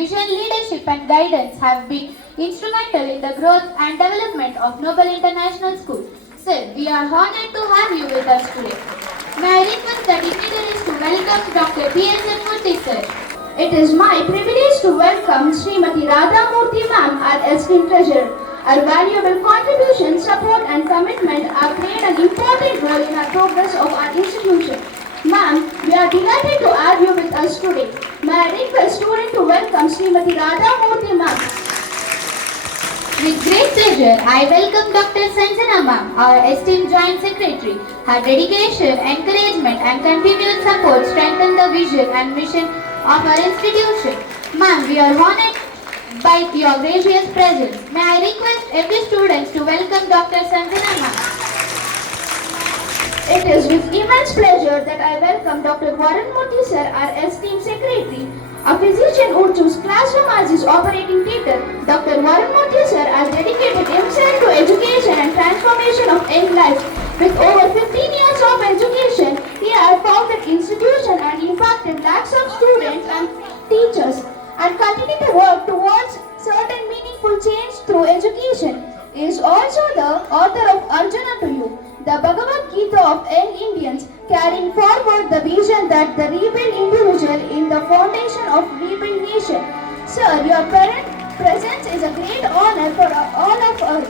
vision, leadership and guidance have been instrumental in the growth and development of Noble International School. Sir, we are honored to have you with us today. May I request the dignitaries to welcome Dr. P.S.N. Murthy, sir. It is my privilege to welcome Srimati Radha Murthy ma'am, our esteemed treasurer. Her valuable contribution, support and commitment have played an important role in the progress of our institution. Ma'am, we are delighted to have you with us today. May I request students to welcome Srimati Radha Murthy ma'am. With great pleasure, I welcome Dr. Sanjana ma'am, our esteemed Joint Secretary. Her dedication, encouragement and continued support strengthen the vision and mission of our institution. Ma'am, we are honored by your gracious presence. May I request every student to welcome Dr. Sanjana ma'am. It is with immense pleasure that I welcome Dr. Warren Murthy sir, our esteemed secretary. A physician who chose classroom as his operating theatre, Dr. Warren Murthy sir has dedicated himself to education and transformation of young lives. With over 15 years of education, he has founded institutions and impacted lakhs of students and teachers and continue to work towards certain meaningful change through education. He is also the author of Arjuna to You, the Bhagavad Gita of young Indians, carrying forward the vision that the rebuilt individual in the foundation of rebuilt nation. Sir, your presence is a great honor for all of us.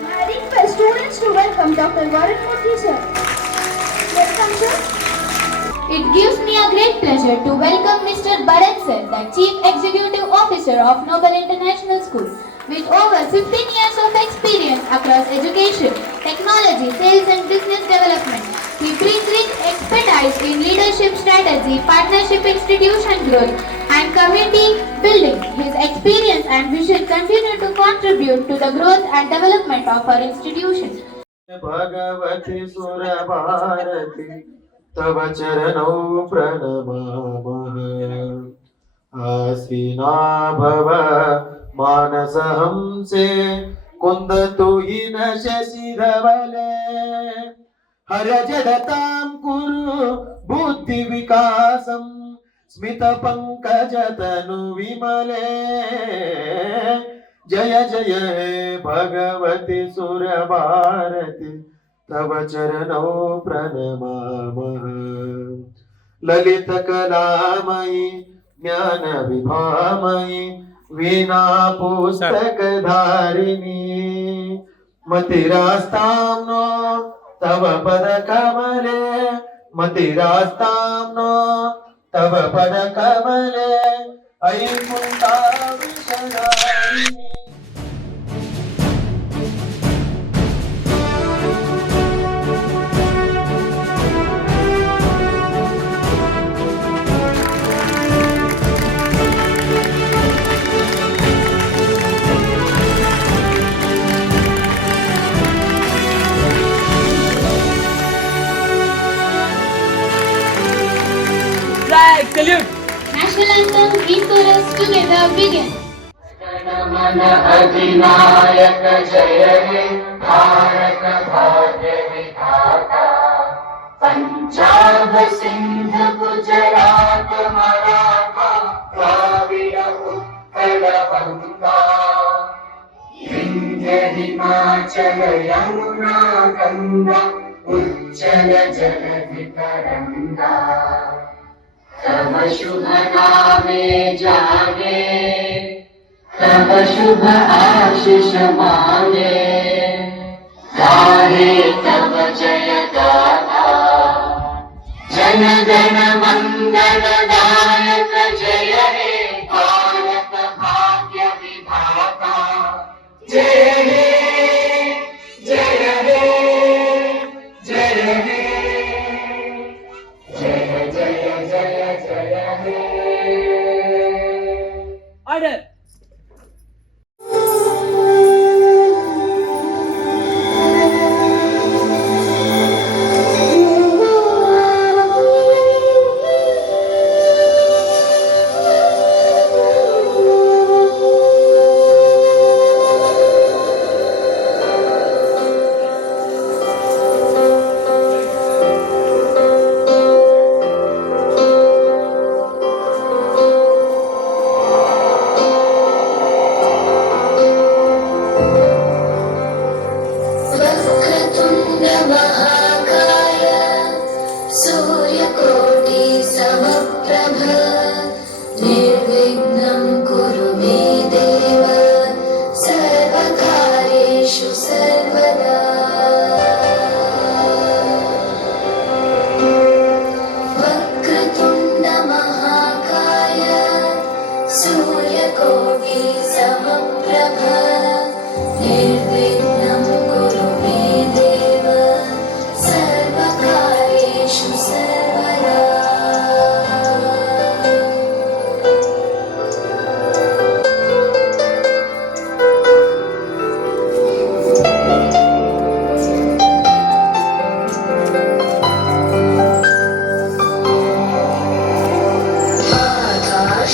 May I request students to welcome Dr. Warren Murthy sir. Welcome sir. It gives me a great pleasure to welcome Mr. Bharat sir, the Chief Executive Officer of Noble International School. With over 15 years of experience across education, technology, sales and business development, he brings rich expertise in leadership strategy, partnership institution growth and community building. His experience and vision continue to contribute to the growth and development of our institution. भगवति सुरभारति तव चरणौ प्रणमामः आसीना भव मानस हमसे कुंद तुहिन शशि धवले हर जडतां कुरु बुद्धि विकासं स्मित पंकज तनु विमले जय जय हे भगवति सुर भारती तव चरणौ प्रणमामः ललित कलामयी ज्ञान विभामयी वीणा पुस्तक धारिणी मतिरास्तां नो तव पद कमले मतिरास्तां नो तव पद कमले ऐ कुंता विषदारिणी Salute! National anthem in chorus together begin. मन अधिनायक जय हे भारत भाग्य विधाता पंजाब सिंध गुजरात मराठा द्राविड उत्कल बंगा विंध्य हिमाचल यमुना गंगा उज्जल जलधि तरंगा तब शुभ नामे जागे तब शुभ आशीष मांगे गाहे तब जय गाथा जन गण मंगल दायक जय हे भारत भाग्य विधाता जय हे जय हे जय हे जय जय जय जय हे Order! सूर्यकोटि समप्रभ निर्विघ्नं कुरु मे देव सर्वकार्येषु सर्वदा।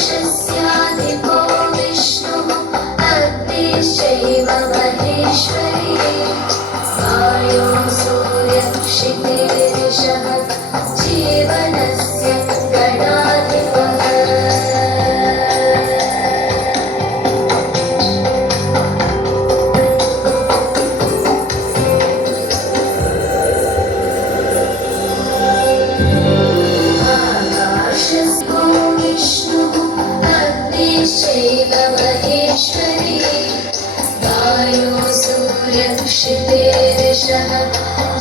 आकाशस्याधिपो विष्णुः अग्निश्चैव महेश्वरी वायो सूर्यक्षितिरिषः जीवनस्य गणाधिपः। आकाशस्थो विष्णुः अग्निश्चैव महेश्वरी वायो सूर्यक्षितिरिषः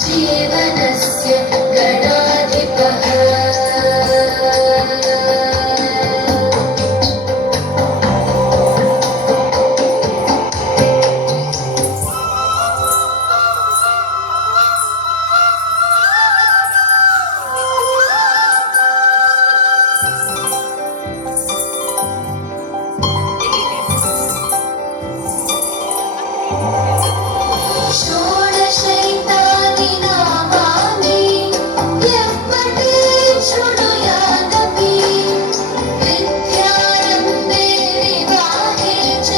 जीवनस्य गणाधिपः। षोडशैतानि नामानि यः पठेत् शृणुयादपि विद्यारम्भे विवाहे च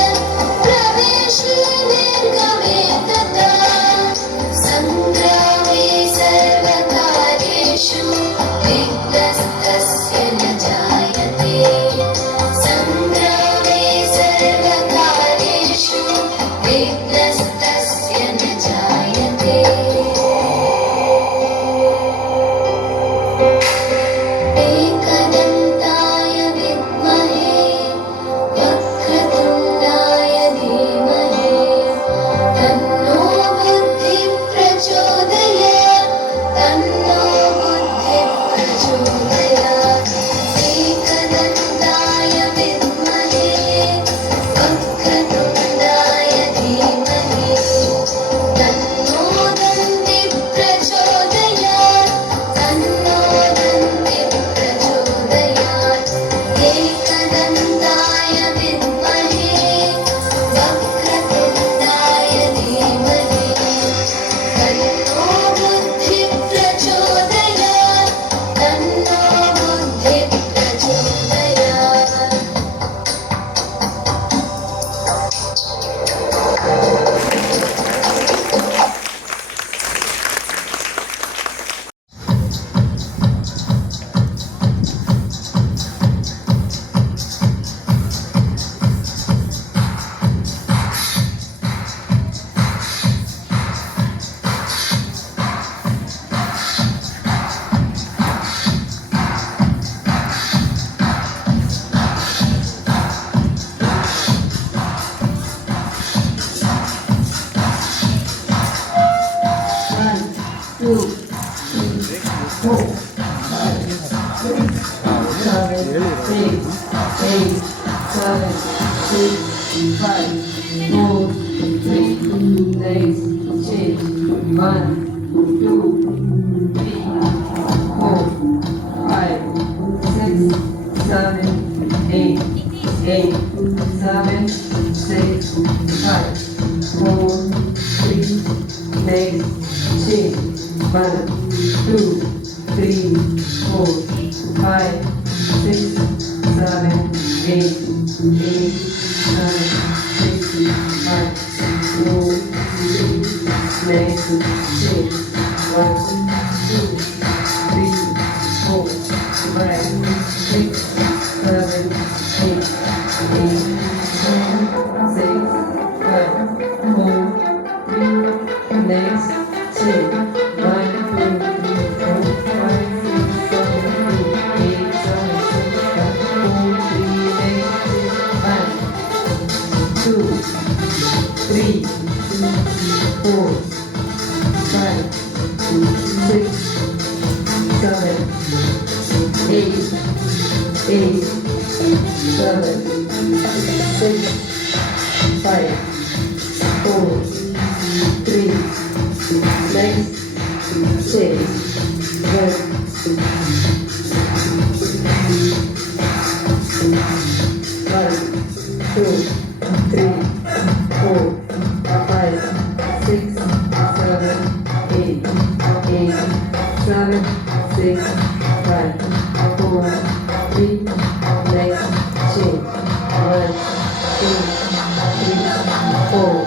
प्रवेशे निर्गमे तथा सङ्ग्रामे सर्वकार्येषु विघ्नस्तस्य न जायते। सङ्ग्रामे सर्वकार्येषु विघ्नस्तस्य न जायते। एकदन्ताय विद्महे वक्रतुण्डाय धीमहि तन्नो बुद्धिः प्रचोदयात्। तन्नो बुद्धिः प्रचोदयात्। एकदन्ताय विद्महे वक्रतुण्डाय धीमहि तन्नो दन्तिः प्रचोदयात्। तन्नो दन्तिः प्रचोदयात्। एकदन्ताय विद्महे वक्रतुण्डाय धीमहि तन्नो बुद्धिः प्रचोदयात्। तन्नो बुद्धिः प्रचोदयात्। 8, 7, 6, 5, 4, 3, next, change, 1, 2, 3, 4, 5, 6, 7, 8, 7, 6, 5, 4, 3, next, change, 1, 2, 3, 4,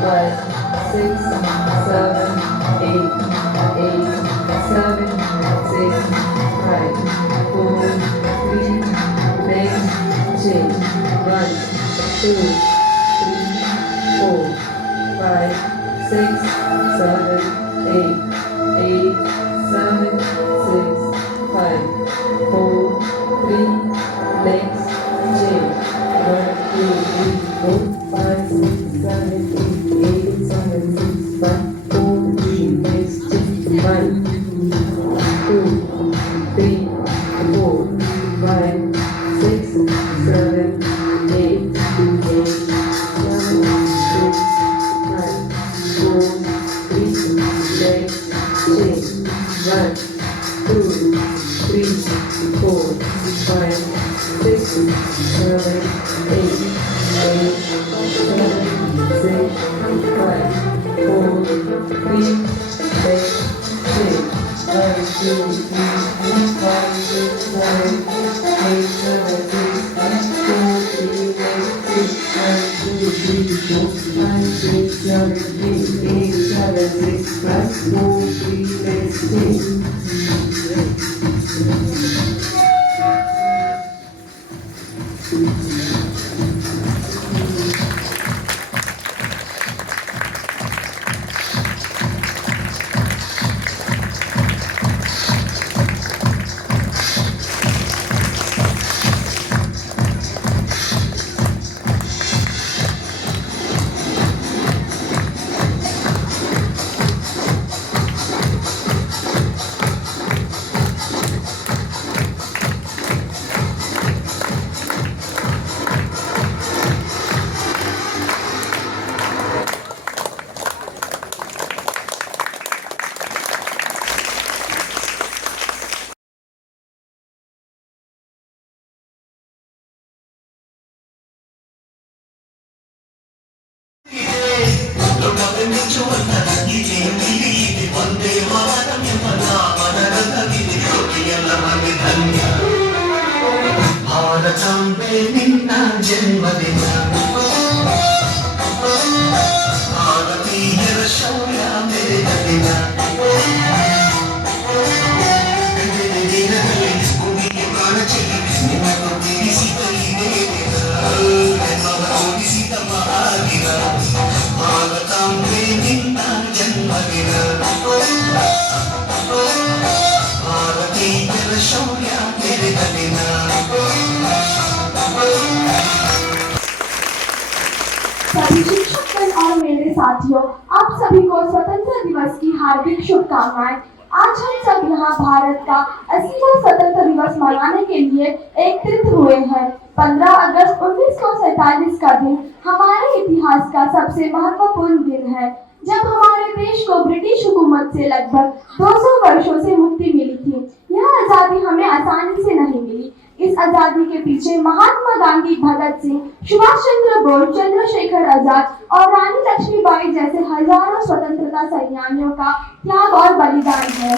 5, 6, 7, 8, 7, 6, 5, 4, 3, next, change, 1, 2, 3, 4, 5, 6, 7, 8, 7, 6, 5, 4, 3, next, change, 1, 2, 3, 4, 5, 6, 7, 8, 7, 6, 5, 4, 3, next, change, 1, 2, 3, 4, 5, 6, 7, 8, 7, 6, 5, 4, 3, next, change, 1, 2, 3, 4, 5, 6, 7, 8, 7, 6, 5, 4, 3, next, change, 1, 2, 3, 4, 5, 6, 7, 8, 7, 6, 5, 4, 3, next, 1, 2, 3, 4, 5, 6, 7, 8, 7, 6, 5, 4, 3, next, change. ಭಾರತಾಂಬೆ ನಿನ್ನ ಜನ್ಮದಿನ ಭಾರತೀಯರ ಶೌರ್ಯ ಮೆರೆದ ದಿನ ದಿನದಲ್ಲಿ ಭೂಮಿಗೆ ಪ್ರಾಣ ಚೆಲ್ಲಿ ನಿನ್ನನ್ನು ತೀರಿಸಿದ ಇದೇ ದಿನ ಜನ್ಮವ ತೋರಿಸಿದ ಮಹಾದಿನ ಭಾರತಾಂಬೆ ನಿನ್ನ ಜನ್ಮದಿನ ಭಾರತೀಯರ ಶೌರ್ಯ ಮೆರೆದ ದಿನ सभी शिक्षकगण और मेरे साथियों, आप सभी को स्वतंत्रता दिवस की हार्दिक शुभकामनाएं। आज हम सब यहाँ भारत का 80वां स्वतंत्रता दिवस मनाने के लिए एकत्रित हुए हैं। 15 अगस्त 1947 का दिन हमारे इतिहास का सबसे महत्वपूर्ण दिन है, जब हमारे देश को ब्रिटिश हुकूमत से लगभग 200 वर्षों से मुक्ति मिली थी। यह आज़ादी हमें आसानी से नहीं मिली। इस आजादी के पीछे महात्मा गांधी, भगत सिंह, सुभाष चंद्र बोस, चंद्रशेखर आजाद और रानी लक्ष्मीबाई जैसे हजारों स्वतंत्रता सेनानियों का त्याग और बलिदान है।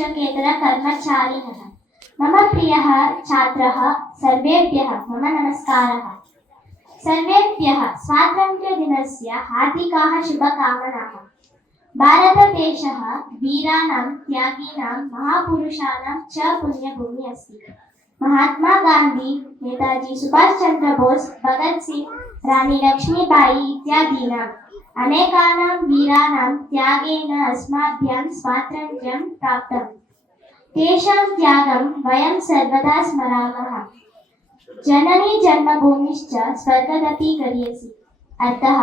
शिक्षकेतरकर्मचारिणः मम प्रियः छात्रः सर्वेभ्यः मम नमस्कारः। सर्वेभ्यः स्वातन्त्र्यदिनस्य हार्दिकाः शुभकामनाः। भारतदेशः वीराणां त्यागिनां महापुरुषाणां च पुण्यभूमिः अस्ति। महात्मा गांधी, नेताजी सुभाष चंद्र बोस, भगत सिंह, रानी लक्ष्मीबाई इत्यादीनाम् अनेकानां वीराणां त्यागेन अस्माभ्यं स्वातन्त्र्यं प्राप्तम्। तेषां त्यागं वयं सर्वदा स्मरामः। जननी जन्मभूमिश्च स्वर्गदपि गरीयसी। अतः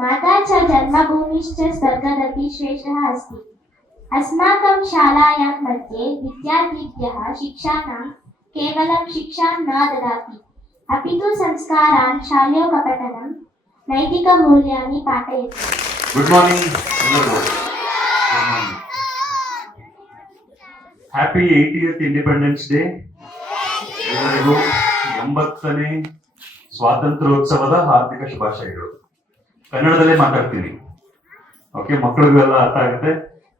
माता च जन्मभूमिश्च स्वर्गदपि श्रेष्ठः अस्ति। अस्माकं शालायां मध्ये विद्यार्थिभ्यः शिक्षाणां केवलं शिक्षां न ददाति, अपि तु संस्कारान्, शाल्योकपठनं, नैतिकमूल्यानि पाठयति। ಗುಡ್ ಮಾರ್ನಿಂಗ್ ಎಲ್ಲರಿಗೂ. Happy 80th independence day. ಎಲ್ಲರಿಗೂ 80ನೇ ಸ್ವಾತಂತ್ರ್ಯೋತ್ಸವದ ಹಾರ್ದಿಕ ಶುಭಾಶಯಗಳು. ಕನ್ನಡದಲ್ಲೇ ಮಾತಾಡ್ತೀನಿ. ಓಕೆ, ಮಕ್ಕಳಿಗೂ ಎಲ್ಲ ಅರ್ಥ ಆಗುತ್ತೆ,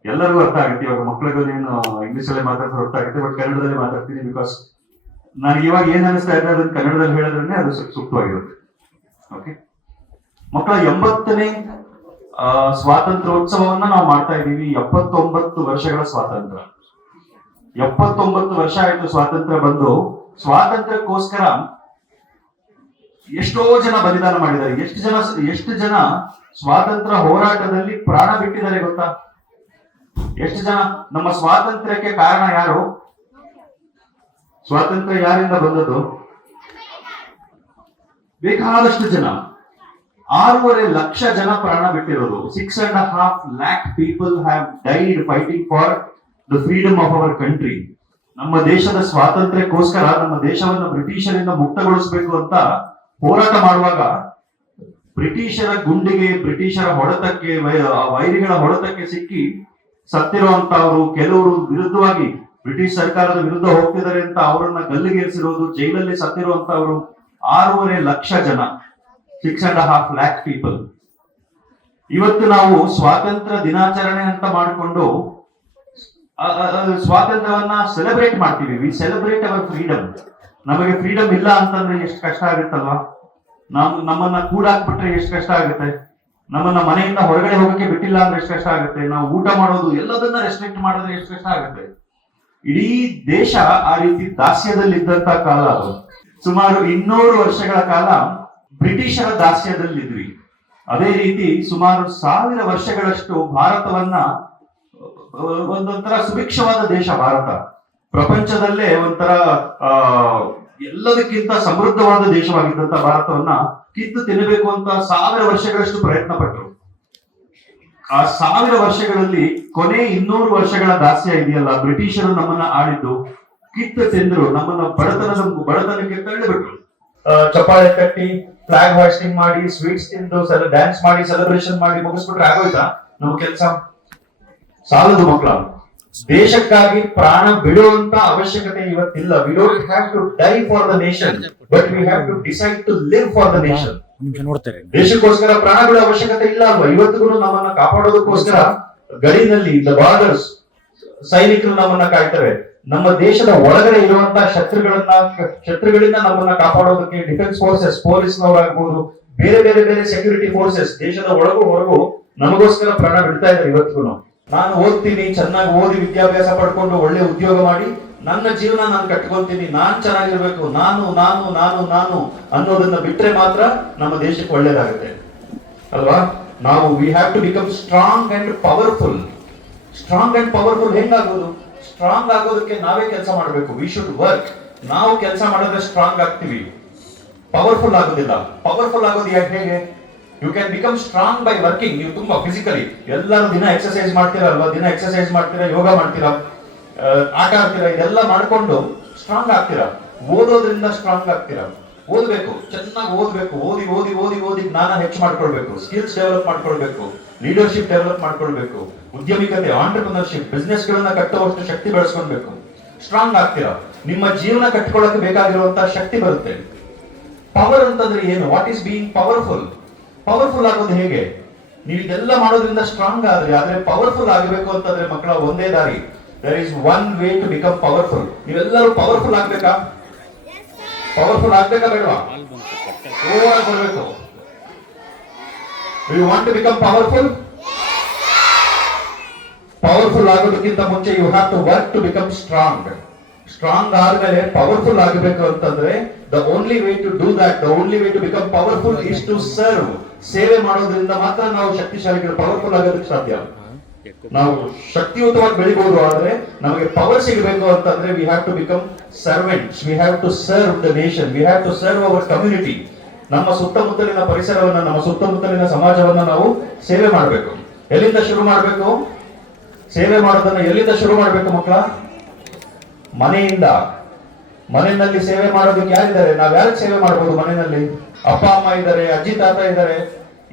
ಎಲ್ಲರಿಗೂ ಅರ್ಥ ಆಗುತ್ತೆ. ಇವಾಗ ಮಕ್ಕಳಿಗೂ ನೀನು ಇಂಗ್ಲಿಷ್ ಅಲ್ಲೇ ಮಾತಾಡ್ತಾರೆ ಅರ್ಥ ಆಗುತ್ತೆ, ಬಟ್ ಕನ್ನಡದಲ್ಲೇ ಮಾತಾಡ್ತೀನಿ. ಬಿಕಾಸ್ ನನಗೆ ಇವಾಗ ಏನ್ ಅನಿಸ್ತಾ ಇದೆ ಅದನ್ನ ಕನ್ನಡದಲ್ಲಿ ಹೇಳಿದ್ರೆ ಅದು ಸೂಕ್ತವಾಗಿರುತ್ತೆ. ಓಕೆ ಮಕ್ಕಳ, 80ನೇ ಸ್ವಾತಂತ್ರ್ಯೋತ್ಸವವನ್ನ ನಾವು ಮಾಡ್ತಾ ಇದ್ದೀವಿ. 79 ವರ್ಷಗಳ ಸ್ವಾತಂತ್ರ್ಯ. 79 ವರ್ಷ ಆಯ್ತು ಸ್ವಾತಂತ್ರ್ಯ ಬಂದು. ಸ್ವಾತಂತ್ರ್ಯಕ್ಕೋಸ್ಕರ ಎಷ್ಟೋ ಜನ ಬಲಿದಾನ ಮಾಡಿದ್ದಾರೆ. ಎಷ್ಟು ಜನ ಸ್ವಾತಂತ್ರ್ಯ ಹೋರಾಟದಲ್ಲಿ ಪ್ರಾಣ ಬಿಟ್ಟಿದ್ದಾರೆ ಗೊತ್ತಾ? ಎಷ್ಟು ಜನ? ನಮ್ಮ ಸ್ವಾತಂತ್ರ್ಯಕ್ಕೆ ಕಾರಣ ಯಾರು? ಸ್ವಾತಂತ್ರ್ಯ ಯಾರಿಂದ ಬಂದದ್ದು? ಬೇಕಾದಷ್ಟು ಜನ, 6.5 ಲಕ್ಷ ಜನ ಪ್ರಾಣ ಬಿಟ್ಟಿರೋದು. 6.5 lakh people have died fighting for the freedom of our country. ನಮ್ಮ ದೇಶದ ಸ್ವಾತಂತ್ರ್ಯಕ್ಕೋಸ್ಕರ, ನಮ್ಮ ದೇಶವನ್ನು ಬ್ರಿಟಿಷರಿಂದ ಮುಕ್ತಗೊಳಿಸಬೇಕು ಅಂತ ಹೋರಾಟ ಮಾಡುವಾಗ ಬ್ರಿಟಿಷರ ಗುಂಡಿಗೆ, ಬ್ರಿಟಿಷರ ಹೊಡೆತಕ್ಕೆ, ವೈರಿಗಳ ಹೊಡೆತಕ್ಕೆ ಸಿಕ್ಕಿ ಸತ್ತಿರುವಂತವರು, ಕೆಲವರು ವಿರುದ್ಧವಾಗಿ ಬ್ರಿಟಿಷ್ ಸರ್ಕಾರದ ವಿರುದ್ಧ ಹೋಗ್ತಿದ್ದಾರೆ ಅಂತ ಅವರನ್ನ ಗಲ್ಲಿಗೇರಿಸಿರೋದು, ಜೈಲಲ್ಲಿ ಸತ್ತಿರುವಂತವರು 6.5 ಲಕ್ಷ ಜನ, 6.5 lakh people. ಇವತ್ತು ನಾವು ಸ್ವಾತಂತ್ರ್ಯ ದಿನಾಚರಣೆ ಅಂತ ಮಾಡಿಕೊಂಡು ಸ್ವಾತಂತ್ರ್ಯವನ್ನ ಸೆಲೆಬ್ರೇಟ್ ಮಾಡ್ತೀವಿ. We celebrate our freedom. ನಮಗೆ ಫ್ರೀಡಮ್ ಇಲ್ಲ ಅಂತಂದ್ರೆ ಎಷ್ಟು ಕಷ್ಟ ಆಗುತ್ತಲ್ವಾ? ನಮ್ಮನ್ನ ಕೂಡಾಕ್ಬಿಟ್ರೆ ಎಷ್ಟು ಕಷ್ಟ ಆಗುತ್ತೆ? ನಮ್ಮನ್ನ ಮನೆಯಿಂದ ಹೊರಗಡೆ ಹೋಗಕ್ಕೆ ಬಿಟ್ಟಿಲ್ಲ ಅಂದ್ರೆ ಎಷ್ಟು ಕಷ್ಟ ಆಗುತ್ತೆ? ನಾವು ಊಟ ಮಾಡೋದು ಎಲ್ಲದನ್ನ ರೆಸ್ಟ್ರಿಕ್ಟ್ ಮಾಡಿದ್ರೆ ಎಷ್ಟು ಕಷ್ಟ ಆಗುತ್ತೆ? ಇಡೀ ದೇಶ ಆ ರೀತಿ ದಾಸ್ಯದಲ್ಲಿದ್ದಂತ ಕಾಲ ಅದು. ಸುಮಾರು 200 ವರ್ಷಗಳ ಕಾಲ ಬ್ರಿಟಿಷರ ದಾಸ್ಯದಲ್ಲಿದ್ವಿ. ಅದೇ ರೀತಿ ಸುಮಾರು 1000 ವರ್ಷಗಳಷ್ಟು ಭಾರತವನ್ನ ಒಂದೊಂಥರ ಸುಭಿಕ್ಷವಾದ ದೇಶ ಭಾರತ. ಪ್ರಪಂಚದಲ್ಲೇ ಒಂಥರ ಎಲ್ಲದಕ್ಕಿಂತ ಸಮೃದ್ಧವಾದ ದೇಶವಾಗಿದ್ದಂತ ಭಾರತವನ್ನ ಕಿತ್ತು ತಿನ್ನಬೇಕು ಅಂತ 1000 ವರ್ಷಗಳಷ್ಟು ಪ್ರಯತ್ನ ಪಟ್ಟರು. ಆ 1000 ವರ್ಷಗಳಲ್ಲಿ ಕೊನೆ 200 ವರ್ಷಗಳ ದಾಸ್ಯ ಇದೆಯಲ್ಲ, ಬ್ರಿಟಿಷರು ನಮ್ಮನ್ನ ಆಳಿದ್ದು, ಕಿತ್ತು ತಿಂದ್ರು, ನಮ್ಮನ್ನ ಬಡತನಕ್ಕೆ ತಳ್ಳಿಬಿಟ್ರು. ಚಪ್ಪಾಳೆ ತಟ್ಟಿ, ಫ್ಲಾಗ್ ಹಾಸ್ಟಿಂಗ್ ಮಾಡಿ, ಸ್ವೀಟ್ಸ್ ತಿಂದು, ಡ್ಯಾನ್ಸ್ ಮಾಡಿ, ಸೆಲೆಬ್ರೇಷನ್ ಮಾಡಿ ಮುಗಿಸ್ಬಿಟ್ರೆ ಆಗೋಯ್ತಾ ನಮ್ಮ ಕೆಲಸ? ಸಾಲದು ಮಕ್ಕಳ. ದೇಶಕ್ಕಾಗಿ ಪ್ರಾಣ ಬಿಡುವಂತ ಅವಶ್ಯಕತೆ ಇವತ್ತಿಲ್ಲ. We don't have to die for the nation, but we have to decide to live for the nation. ದೇಶಕ್ಕೋಸ್ಕರ ಪ್ರಾಣ ಬಿಡೋ ಅವಶ್ಯಕತೆ ಇಲ್ಲ ಅಲ್ವಾ? ಇವತ್ತಿಗೂ ನಮ್ಮನ್ನ ಕಾಪಾಡೋದಕ್ಕೋಸ್ಕರ ಗಡಿನಲ್ಲಿ ದ ಬಾರ್ಡರ್ಸ್ ಸೈನಿಕರು ನಮ್ಮನ್ನ ಕಾಯ್ತಾರೆ. ನಮ್ಮ ದೇಶದ ಒಳಗಡೆ ಇರುವಂತಹ ಶತ್ರುಗಳಿಂದ ನಮ್ಮನ್ನ ಕಾಪಾಡೋದಕ್ಕೆ ಡಿಫೆನ್ಸ್ ಫೋರ್ಸಸ್, ಪೊಲೀಸ್ನವರಾಗ್ಬೋದು, ಬೇರೆ ಬೇರೆ ಬೇರೆ ಸೆಕ್ಯೂರಿಟಿ ಫೋರ್ಸಸ್ ದೇಶದ ಒಳಗೂ ಹೊರಗೂ ನಮಗೋಸ್ಕರ ಪ್ರಾಣ ಬಿಡ್ತಾ ಇದ್ದಾರೆ ಇವತ್ತಿಗೂ. ನಾನು ಓದ್ತೀನಿ, ಚೆನ್ನಾಗಿ ಓದಿ ವಿದ್ಯಾಭ್ಯಾಸ ಪಡ್ಕೊಂಡು ಒಳ್ಳೆ ಉದ್ಯೋಗ ಮಾಡಿ ನನ್ನ ಜೀವನ ನಾನು ಕಟ್ಕೊಂತೀನಿ, ನಾನ್ ಚೆನ್ನಾಗಿರ್ಬೇಕು, ನಾನು ನಾನು ನಾನು ನಾನು ಅನ್ನೋದನ್ನ ಬಿಟ್ರೆ ಮಾತ್ರ ನಮ್ಮ ದೇಶಕ್ಕೆ ಒಳ್ಳೇದಾಗುತ್ತೆ ಅಲ್ವಾ? ನಾವು we have to become strong and powerful. Strong and powerful ಹೆಂಗಾಗೋದು? ಸ್ಟ್ರಾಂಗ್ ಆಗೋದಕ್ಕೆ ನಾವೇ ಕೆಲಸ ಮಾಡಬೇಕು. We should work. ನಾವು ಕೆಲಸ ಮಾಡಿದ್ರೆ ಸ್ಟ್ರಾಂಗ್ ಆಗ್ತೀವಿ, ಪವರ್ಫುಲ್ ಆಗೋದಿಲ್ಲ. ಪವರ್ಫುಲ್ ಆಗೋದು ಹೇಗೆ? You can become strong by working. ನೀವು ತುಂಬಾ ಫಿಸಿಕಲಿ ಎಲ್ಲರೂ ದಿನ ಎಕ್ಸರ್ಸೈಸ್ ಮಾಡ್ತೀರಾ ಅಲ್ವಾ? ದಿನ ಎಕ್ಸರ್ಸೈಸ್ ಮಾಡ್ತೀರಾ, ಯೋಗ ಮಾಡ್ತೀರಾ, ಆಟ ಆಡ್ತೀರಾ, ಇದೆಲ್ಲ ಮಾಡ್ಕೊಂಡು ಸ್ಟ್ರಾಂಗ್ ಆಗ್ತೀರಾ. ಓದೋದ್ರಿಂದ ಸ್ಟ್ರಾಂಗ್ ಆಗ್ತೀರಾ. ಓದ್ಬೇಕು, ಚೆನ್ನಾಗಿ ಓದ್ಬೇಕು. ಓದಿ ಓದಿ ಓದಿ ಓದಿ ಜ್ಞಾನ ಹೆಚ್ಚು ಮಾಡ್ಕೊಳ್ಬೇಕು, ಸ್ಕಿಲ್ಸ್ ಡೆವಲಪ್ ಮಾಡ್ಕೊಳ್ಬೇಕು, ಲೀಡರ್ಶಿಪ್ ಡೆವಲಪ್ ಮಾಡ್ಕೊಳ್ಬೇಕು, ಉದ್ಯಮಿಕತೆ, ಆಂಟರ್ಪ್ರಿನರ್ಶಿಪ್, ಬಿಸ್ನೆಸ್ ಗಳನ್ನ ಕಟ್ಟುವಷ್ಟು ಶಕ್ತಿ ಬೆಳೆಸ್ಕೊಳ್ಬೇಕು. ಸ್ಟ್ರಾಂಗ್ ಆಗ್ತೀರಾ. ನಿಮ್ಮ ಜೀವನ ಕಟ್ಕೊಳ್ಳೋಕೆ ಬೇಕಾಗಿರುವಂತಹ ಶಕ್ತಿ ಬರುತ್ತೆ. ಪವರ್ ಅಂತಂದ್ರೆ ಏನು? What is being powerful? Powerful ಆಗೋದು ಹೇಗೆ? ನೀವು ಇದೆಲ್ಲ ಮಾಡೋದ್ರಿಂದ ಸ್ಟ್ರಾಂಗ್ ಆದ್ರೆ ಪವರ್ಫುಲ್ ಆಗಬೇಕು ಅಂತಂದ್ರೆ ಮಕ್ಕಳ ಒಂದೇ ದಾರಿ, there is one way to become powerful. ನೀವೆಲ್ಲರೂ ಪವರ್ಫುಲ್ ಆಗ್ಬೇಕಾ? ಪವರ್ಫುಲ್ ಆಗ್ಬೇಕಾ ಬೇಡವಾ? ಓವರ್ ಬರಬೇಕು. Do you want to become powerful? Powerful ಆಗೋದಕ್ಕಿಂತ ಮುಂಚೆ you have to work to become strong. Strong ಆದ್ಮೇಲೆ ಪವರ್ಫುಲ್ ಆಗಬೇಕು ಅಂತಂದ್ರೆ the only way to do that, the only way to become powerful is to serve. ಸೇವೆ ಮಾಡೋದ್ರಿಂದ ಮಾತ್ರ ನಾವು ಶಕ್ತಿಶಾಲಿಗಳು, ಪವರ್ಫುಲ್ ಆಗೋದಕ್ಕೆ ಸಾಧ್ಯ. ನಾವು ಶಕ್ತಿಯುತವಾಗಿ ಬೆಳಿಬಹುದು, ಆದ್ರೆ ನಮಗೆ ಪವರ್ ಸಿಗಬೇಕು ಅಂತಂದ್ರೆ we have to become servants. We have to serve the nation. We have to serve our community. ನಮ್ಮ ಸುತ್ತಮುತ್ತಲಿನ ಪರಿಸರವನ್ನ, ನಮ್ಮ ಸುತ್ತಮುತ್ತಲಿನ ಸಮಾಜವನ್ನ ನಾವು ಸೇವೆ ಮಾಡಬೇಕು. ಎಲ್ಲಿಂದ ಶುರು ಮಾಡಬೇಕು? ಸೇವೆ ಮಾಡೋದನ್ನ ಎಲ್ಲಿಂದ ಶುರು ಮಾಡಬೇಕು ಮಕ್ಕಳ? ಮನೆಯಿಂದ. ಮನೆಯಲ್ಲಿ ಸೇವೆ ಮಾಡೋದಕ್ಕೆ ಯಾರಿದ್ದಾರೆ? ನಾವ್ ಯಾರಿಗೆ ಸೇವೆ ಮಾಡಬಹುದು? ಮನೆಯಲ್ಲಿ ಅಪ್ಪ ಅಮ್ಮ ಇದ್ದಾರೆ, ಅಜ್ಜಿ ತಾತ ಇದ್ದಾರೆ,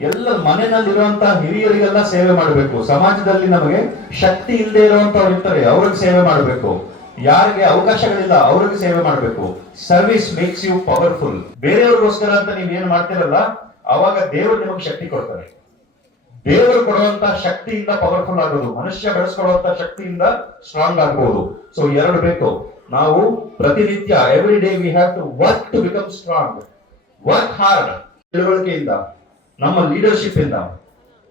ಎಲ್ಲ ಮನೆಯಲ್ಲಿರುವಂತಹ ಹಿರಿಯರಿಗೆಲ್ಲ ಸೇವೆ ಮಾಡಬೇಕು. ಸಮಾಜದಲ್ಲಿ ನಮಗೆ ಶಕ್ತಿ ಇಲ್ಲದೆ ಇರುವಂತವ್ರು ಇರ್ತಾರೆ, ಅವ್ರಿಗೆ ಸೇವೆ ಮಾಡಬೇಕು. ಯಾರಿಗೆ ಅವಕಾಶಗಳಿಲ್ಲ ಅವ್ರಿಗೆ ಸೇವೆ ಮಾಡಬೇಕು. Service makes you powerful. ಬೇರೆಯವ್ರಿಗೋಸ್ಕರ ಅಂತ ನೀವ್ ಏನ್ ಮಾಡ್ತಿರಲ್ಲ, ಅವಾಗ ದೇವರು ನಿಮಗೆ ಶಕ್ತಿ ಕೊಡ್ತಾರೆ. ದೇವರು ಕೊಡುವಂತಹ ಶಕ್ತಿಯಿಂದ ಪವರ್ಫುಲ್ ಆಗೋದು, ಮನುಷ್ಯ ಬೆಳೆಸ್ಕೊಳ್ಳುವಂತಹ ಶಕ್ತಿಯಿಂದ ಸ್ಟ್ರಾಂಗ್ ಆಗಬಹುದು. ಸೊ ಎರಡು ಬೇಕು. ನಾವು ಪ್ರತಿನಿತ್ಯ every day we have to work to become strong. Work hard, ತಿಳುವಳಿಕೆಯಿಂದ, ನಮ್ಮ ಲೀಡರ್ಶಿಪ್ ಇಂದ.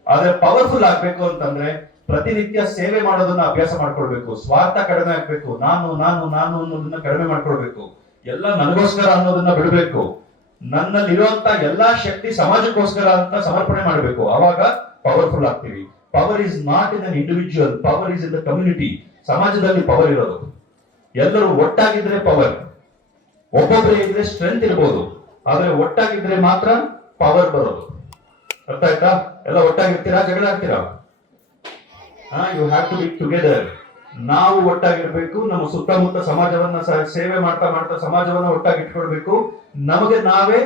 ಆದ್ರೆ ಪವರ್ಫುಲ್ ಆಗ್ಬೇಕು ಅಂತಂದ್ರೆ ಪ್ರತಿನಿತ್ಯ ಸೇವೆ ಮಾಡೋದನ್ನ ಅಭ್ಯಾಸ ಮಾಡ್ಕೊಳ್ಬೇಕು. ಸ್ವಾರ್ಥ ಕಡಿಮೆ ಆಗ್ಬೇಕು. ನಾನು ನಾನು ನಾನು ಅನ್ನೋದನ್ನ ಕಡಿಮೆ ಮಾಡ್ಕೊಳ್ಬೇಕು. ಎಲ್ಲ ನನಗೋಸ್ಕರ ಅನ್ನೋದನ್ನ ಬಿಡಬೇಕು. ನನ್ನಲ್ಲಿರುವಂತ ಎಲ್ಲಾ ಶಕ್ತಿ ಸಮಾಜಕ್ಕೋಸ್ಕರ ಅಂತ ಸಮರ್ಪಣೆ ಮಾಡಬೇಕು. ಅವಾಗ ಪವರ್ಫುಲ್ ಆಗ್ತೀವಿ. Power is not in an individual, power is in the community. ಸಮಾಜದಲ್ಲಿ ಪವರ್ ಇರೋದು. ಎಲ್ಲರೂ ಒಟ್ಟಾಗಿದ್ರೆ ಪವರ್. ಒಬ್ಬೊಬ್ಬರೇ ಇದ್ರೆ ಸ್ಟ್ರೆಂತ್ ಇರ್ಬೋದು, ಆದ್ರೆ ಒಟ್ಟಾಗಿದ್ರೆ ಮಾತ್ರ ಪವರ್ ಬರೋದು. ಅರ್ಥ ಆಯ್ತಾ? ಎಲ್ಲ ಒಟ್ಟಾಗಿರ್ತೀರಾ? ಜಗಳ ಆಗ್ತೀರಾ? You have to be together. ನಾವು ಒಟ್ಟಾಗಿರ್ಬೇಕು. ನಮ್ಮ ಸುತ್ತಮುತ್ತ ಸಮಾಜವನ್ನ ಸೇವೆ ಮಾಡ್ತಾ ಮಾಡ್ತಾ ಸಮಾಜವನ್ನ ಒಟ್ಟಾಗಿಟ್ಕೊಳ್ಬೇಕು. ನಮಗೆ ನಾವೇ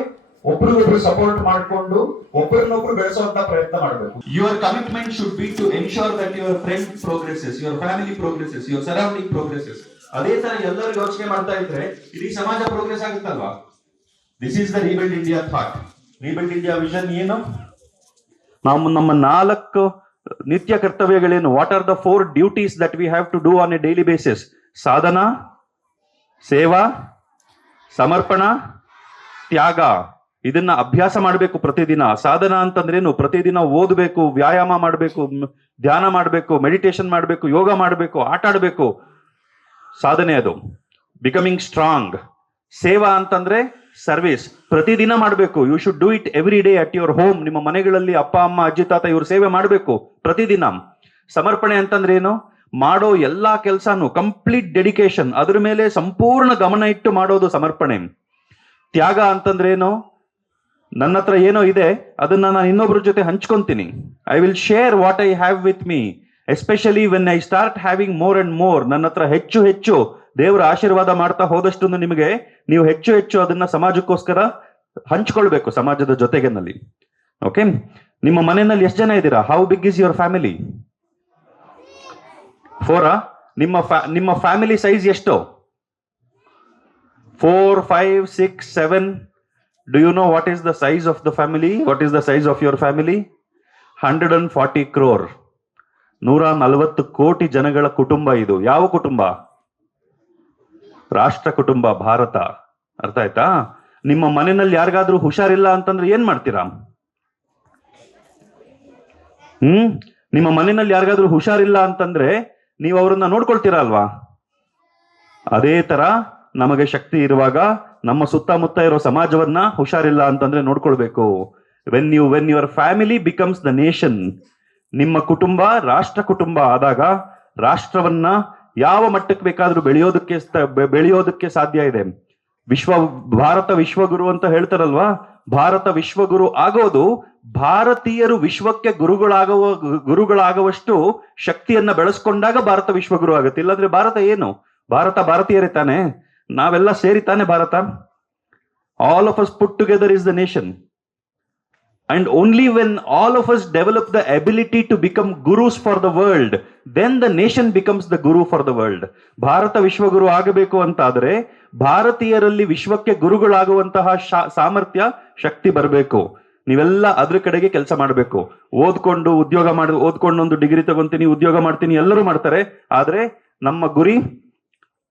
ಒಬ್ರಿಗೊಬ್ರು ಸಪೋರ್ಟ್ ಮಾಡಿಕೊಂಡು ಒಬ್ಬರನ್ನೊಬ್ರು ಬೆಳೆಸುವಂತ ಪ್ರಯತ್ನ ಮಾಡಬೇಕು. Your commitment should be to ensure that your friend progresses, your family progresses, your surrounding progresses. ಅದೇ ತರ ಎಲ್ಲರೂ ಯೋಚನೆ ಮಾಡ್ತಾ ಇದ್ರೆ ಇಡೀ ಸಮಾಜ ಪ್ರೋಗ್ರೆಸ್ ಆಗುತ್ತಲ್ವಾ? This is the rebuild India thought. Rebuild India vision ಏನು? ನಾವು ನಮ್ಮ 4 ನಿತ್ಯ ಕರ್ತವ್ಯಗಳೇನು? What are the 4 duties that we have to do on a daily basis? ಸಾಧನಾ, ಸೇವಾ, ಸಮರ್ಪಣಾ, ತ್ಯಾಗ. ಇದನ್ನ ಅಭ್ಯಾಸ ಮಾಡಬೇಕು ಪ್ರತಿದಿನ. ಸಾಧನ ಅಂತಂದ್ರೇನು? ಪ್ರತಿದಿನ ಓದಬೇಕು, ವ್ಯಾಯಾಮ ಮಾಡಬೇಕು, ಧ್ಯಾನ ಮಾಡಬೇಕು, ಮೆಡಿಟೇಷನ್ ಮಾಡಬೇಕು, ಯೋಗ ಮಾಡಬೇಕು, ಆಟ ಆಡಬೇಕು. ಸಾಧನೆ ಅದು. Becoming strong. ಸೇವಾ ಅಂತಂದ್ರೆ ಸರ್ವಿಸ್. ಪ್ರತಿದಿನ ಮಾಡಬೇಕು. You should do it every day at your home. ನಿಮ್ಮ ಮನೆಗಳಲ್ಲಿ ಅಪ್ಪ ಅಮ್ಮ ಅಜ್ಜಿ ತಾತ ಇವ್ರು ಸೇವೆ ಮಾಡಬೇಕು ಪ್ರತಿದಿನ. ಸಮರ್ಪಣೆ ಅಂತಂದ್ರೆ ಏನು? ಮಾಡೋ ಎಲ್ಲಾ ಕೆಲಸನು ಕಂಪ್ಲೀಟ್ ಡೆಡಿಕೇಶನ್, ಅದ್ರ ಮೇಲೆ ಸಂಪೂರ್ಣ ಗಮನ ಇಟ್ಟು ಮಾಡೋದು ಸಮರ್ಪಣೆ. ತ್ಯಾಗ ಅಂತಂದ್ರೆ ಏನು? ನನ್ನ ಹತ್ರ ಏನೋ ಇದೆ ಅದನ್ನ ನಾನು ಇನ್ನೊಬ್ರ ಜೊತೆ ಹಂಚ್ಕೊಂತೀನಿ. I will share what I have with me, especially when I start having more and more. ನನ್ನ ಹತ್ರ ಹೆಚ್ಚು ಹೆಚ್ಚು ದೇವರ ಆಶೀರ್ವಾದ ಮಾಡ್ತಾ ಹೋದಷ್ಟು ನಿಮಗೆ ನೀವು ಹೆಚ್ಚು ಹೆಚ್ಚು ಅದನ್ನ ಸಮಾಜಕ್ಕೋಸ್ಕರ ಹಂಚ್ಕೊಳ್ಬೇಕು, ಸಮಾಜದ ಜೊತೆಗೆನಲ್ಲಿ. ಓಕೆ, ನಿಮ್ಮ ಮನೆಯಲ್ಲಿ ಎಷ್ಟು ಜನ ಇದ್ದೀರಾ? How big is your family? 4? ನಿಮ್ಮ ಫ್ಯಾಮಿಲಿ ಸೈಜ್ ಎಷ್ಟು? 4, 5, 6, 7. Do you know what is the size of the family? What is the size of your family? 140 crore. 140 ಕೋಟಿ ಜನಗಳ ಕುಟುಂಬ ಇದು. ಯಾವ ಕುಟುಂಬ? ರಾಷ್ಟ್ರ ಕುಟುಂಬ, ಭಾರತ. ಅರ್ಥ ಆಯ್ತಾ? ನಿಮ್ಮ ಮನೆಯಲ್ಲಿ ಯಾರಿಗಾದ್ರೂ ಹುಷಾರಿಲ್ಲ ಅಂತಂದ್ರೆ ಏನ್ ಮಾಡ್ತೀರಾ? ನಿಮ್ಮ ಮನೆಯಲ್ಲಿ ಯಾರಿಗಾದ್ರೂ ಹುಷಾರಿಲ್ಲ ಅಂತಂದ್ರೆ ನೀವು ಅವ್ರನ್ನ ನೋಡ್ಕೊಳ್ತೀರಾ ಅಲ್ವಾ? ಅದೇ ತರ ನಮಗೆ ಶಕ್ತಿ ಇರುವಾಗ ನಮ್ಮ ಸುತ್ತಮುತ್ತ ಇರೋ ಸಮಾಜವನ್ನ ಹುಷಾರಿಲ್ಲ ಅಂತಂದ್ರೆ ನೋಡ್ಕೊಳ್ಬೇಕು. When your family becomes the nation, ನಿಮ್ಮ ಕುಟುಂಬ ರಾಷ್ಟ್ರ ಕುಟುಂಬ ಆದಾಗ ರಾಷ್ಟ್ರವನ್ನ ಯಾವ ಮಟ್ಟಕ್ಕೆ ಬೇಕಾದ್ರೂ ಬೆಳೆಯೋದಕ್ಕೆ ಸಾಧ್ಯ ಇದೆ. ಭಾರತ ವಿಶ್ವಗುರು ಅಂತ ಹೇಳ್ತಾರಲ್ವಾ? ಭಾರತ ವಿಶ್ವಗುರು ಆಗೋದು ಭಾರತೀಯರು ವಿಶ್ವಕ್ಕೆ ಗುರುಗಳಾಗುವಷ್ಟು ಶಕ್ತಿಯನ್ನ ಬೆಳೆಸ್ಕೊಂಡಾಗ ಭಾರತ ವಿಶ್ವಗುರು ಆಗುತ್ತೆ. ಇಲ್ಲಾಂದ್ರೆ ಭಾರತ ಏನು? ಭಾರತ ಭಾರತೀಯರೇ ತಾನೆ, ನಾವೆಲ್ಲ ಸೇರಿ ತಾನೆ Bharat. All of us put together is the nation. And only when all of us develop the ability to become gurus for the world, then the nation becomes the guru for the world. ಭಾರತ ವಿಶ್ವಗುರು ಆಗಬೇಕು ಅಂತಾದ್ರೆ ಭಾರತೀಯರಲ್ಲಿ ವಿಶ್ವಕ್ಕೆ ಗುರುಗಳಾಗುವಂತಹ ಸಾಮರ್ಥ್ಯ, ಶಕ್ತಿ ಬರಬೇಕು. ನೀವೆಲ್ಲ ಅದ್ರ ಕಡೆಗೆ ಕೆಲಸ ಮಾಡಬೇಕು. ಓದ್ಕೊಂಡು ಒಂದು ಡಿಗ್ರಿ ತಗೊಂತೀನಿ, ಉದ್ಯೋಗ ಮಾಡ್ತೀನಿ, ಎಲ್ಲರೂ ಮಾಡ್ತಾರೆ. ಆದ್ರೆ ನಮ್ಮ ಗುರಿ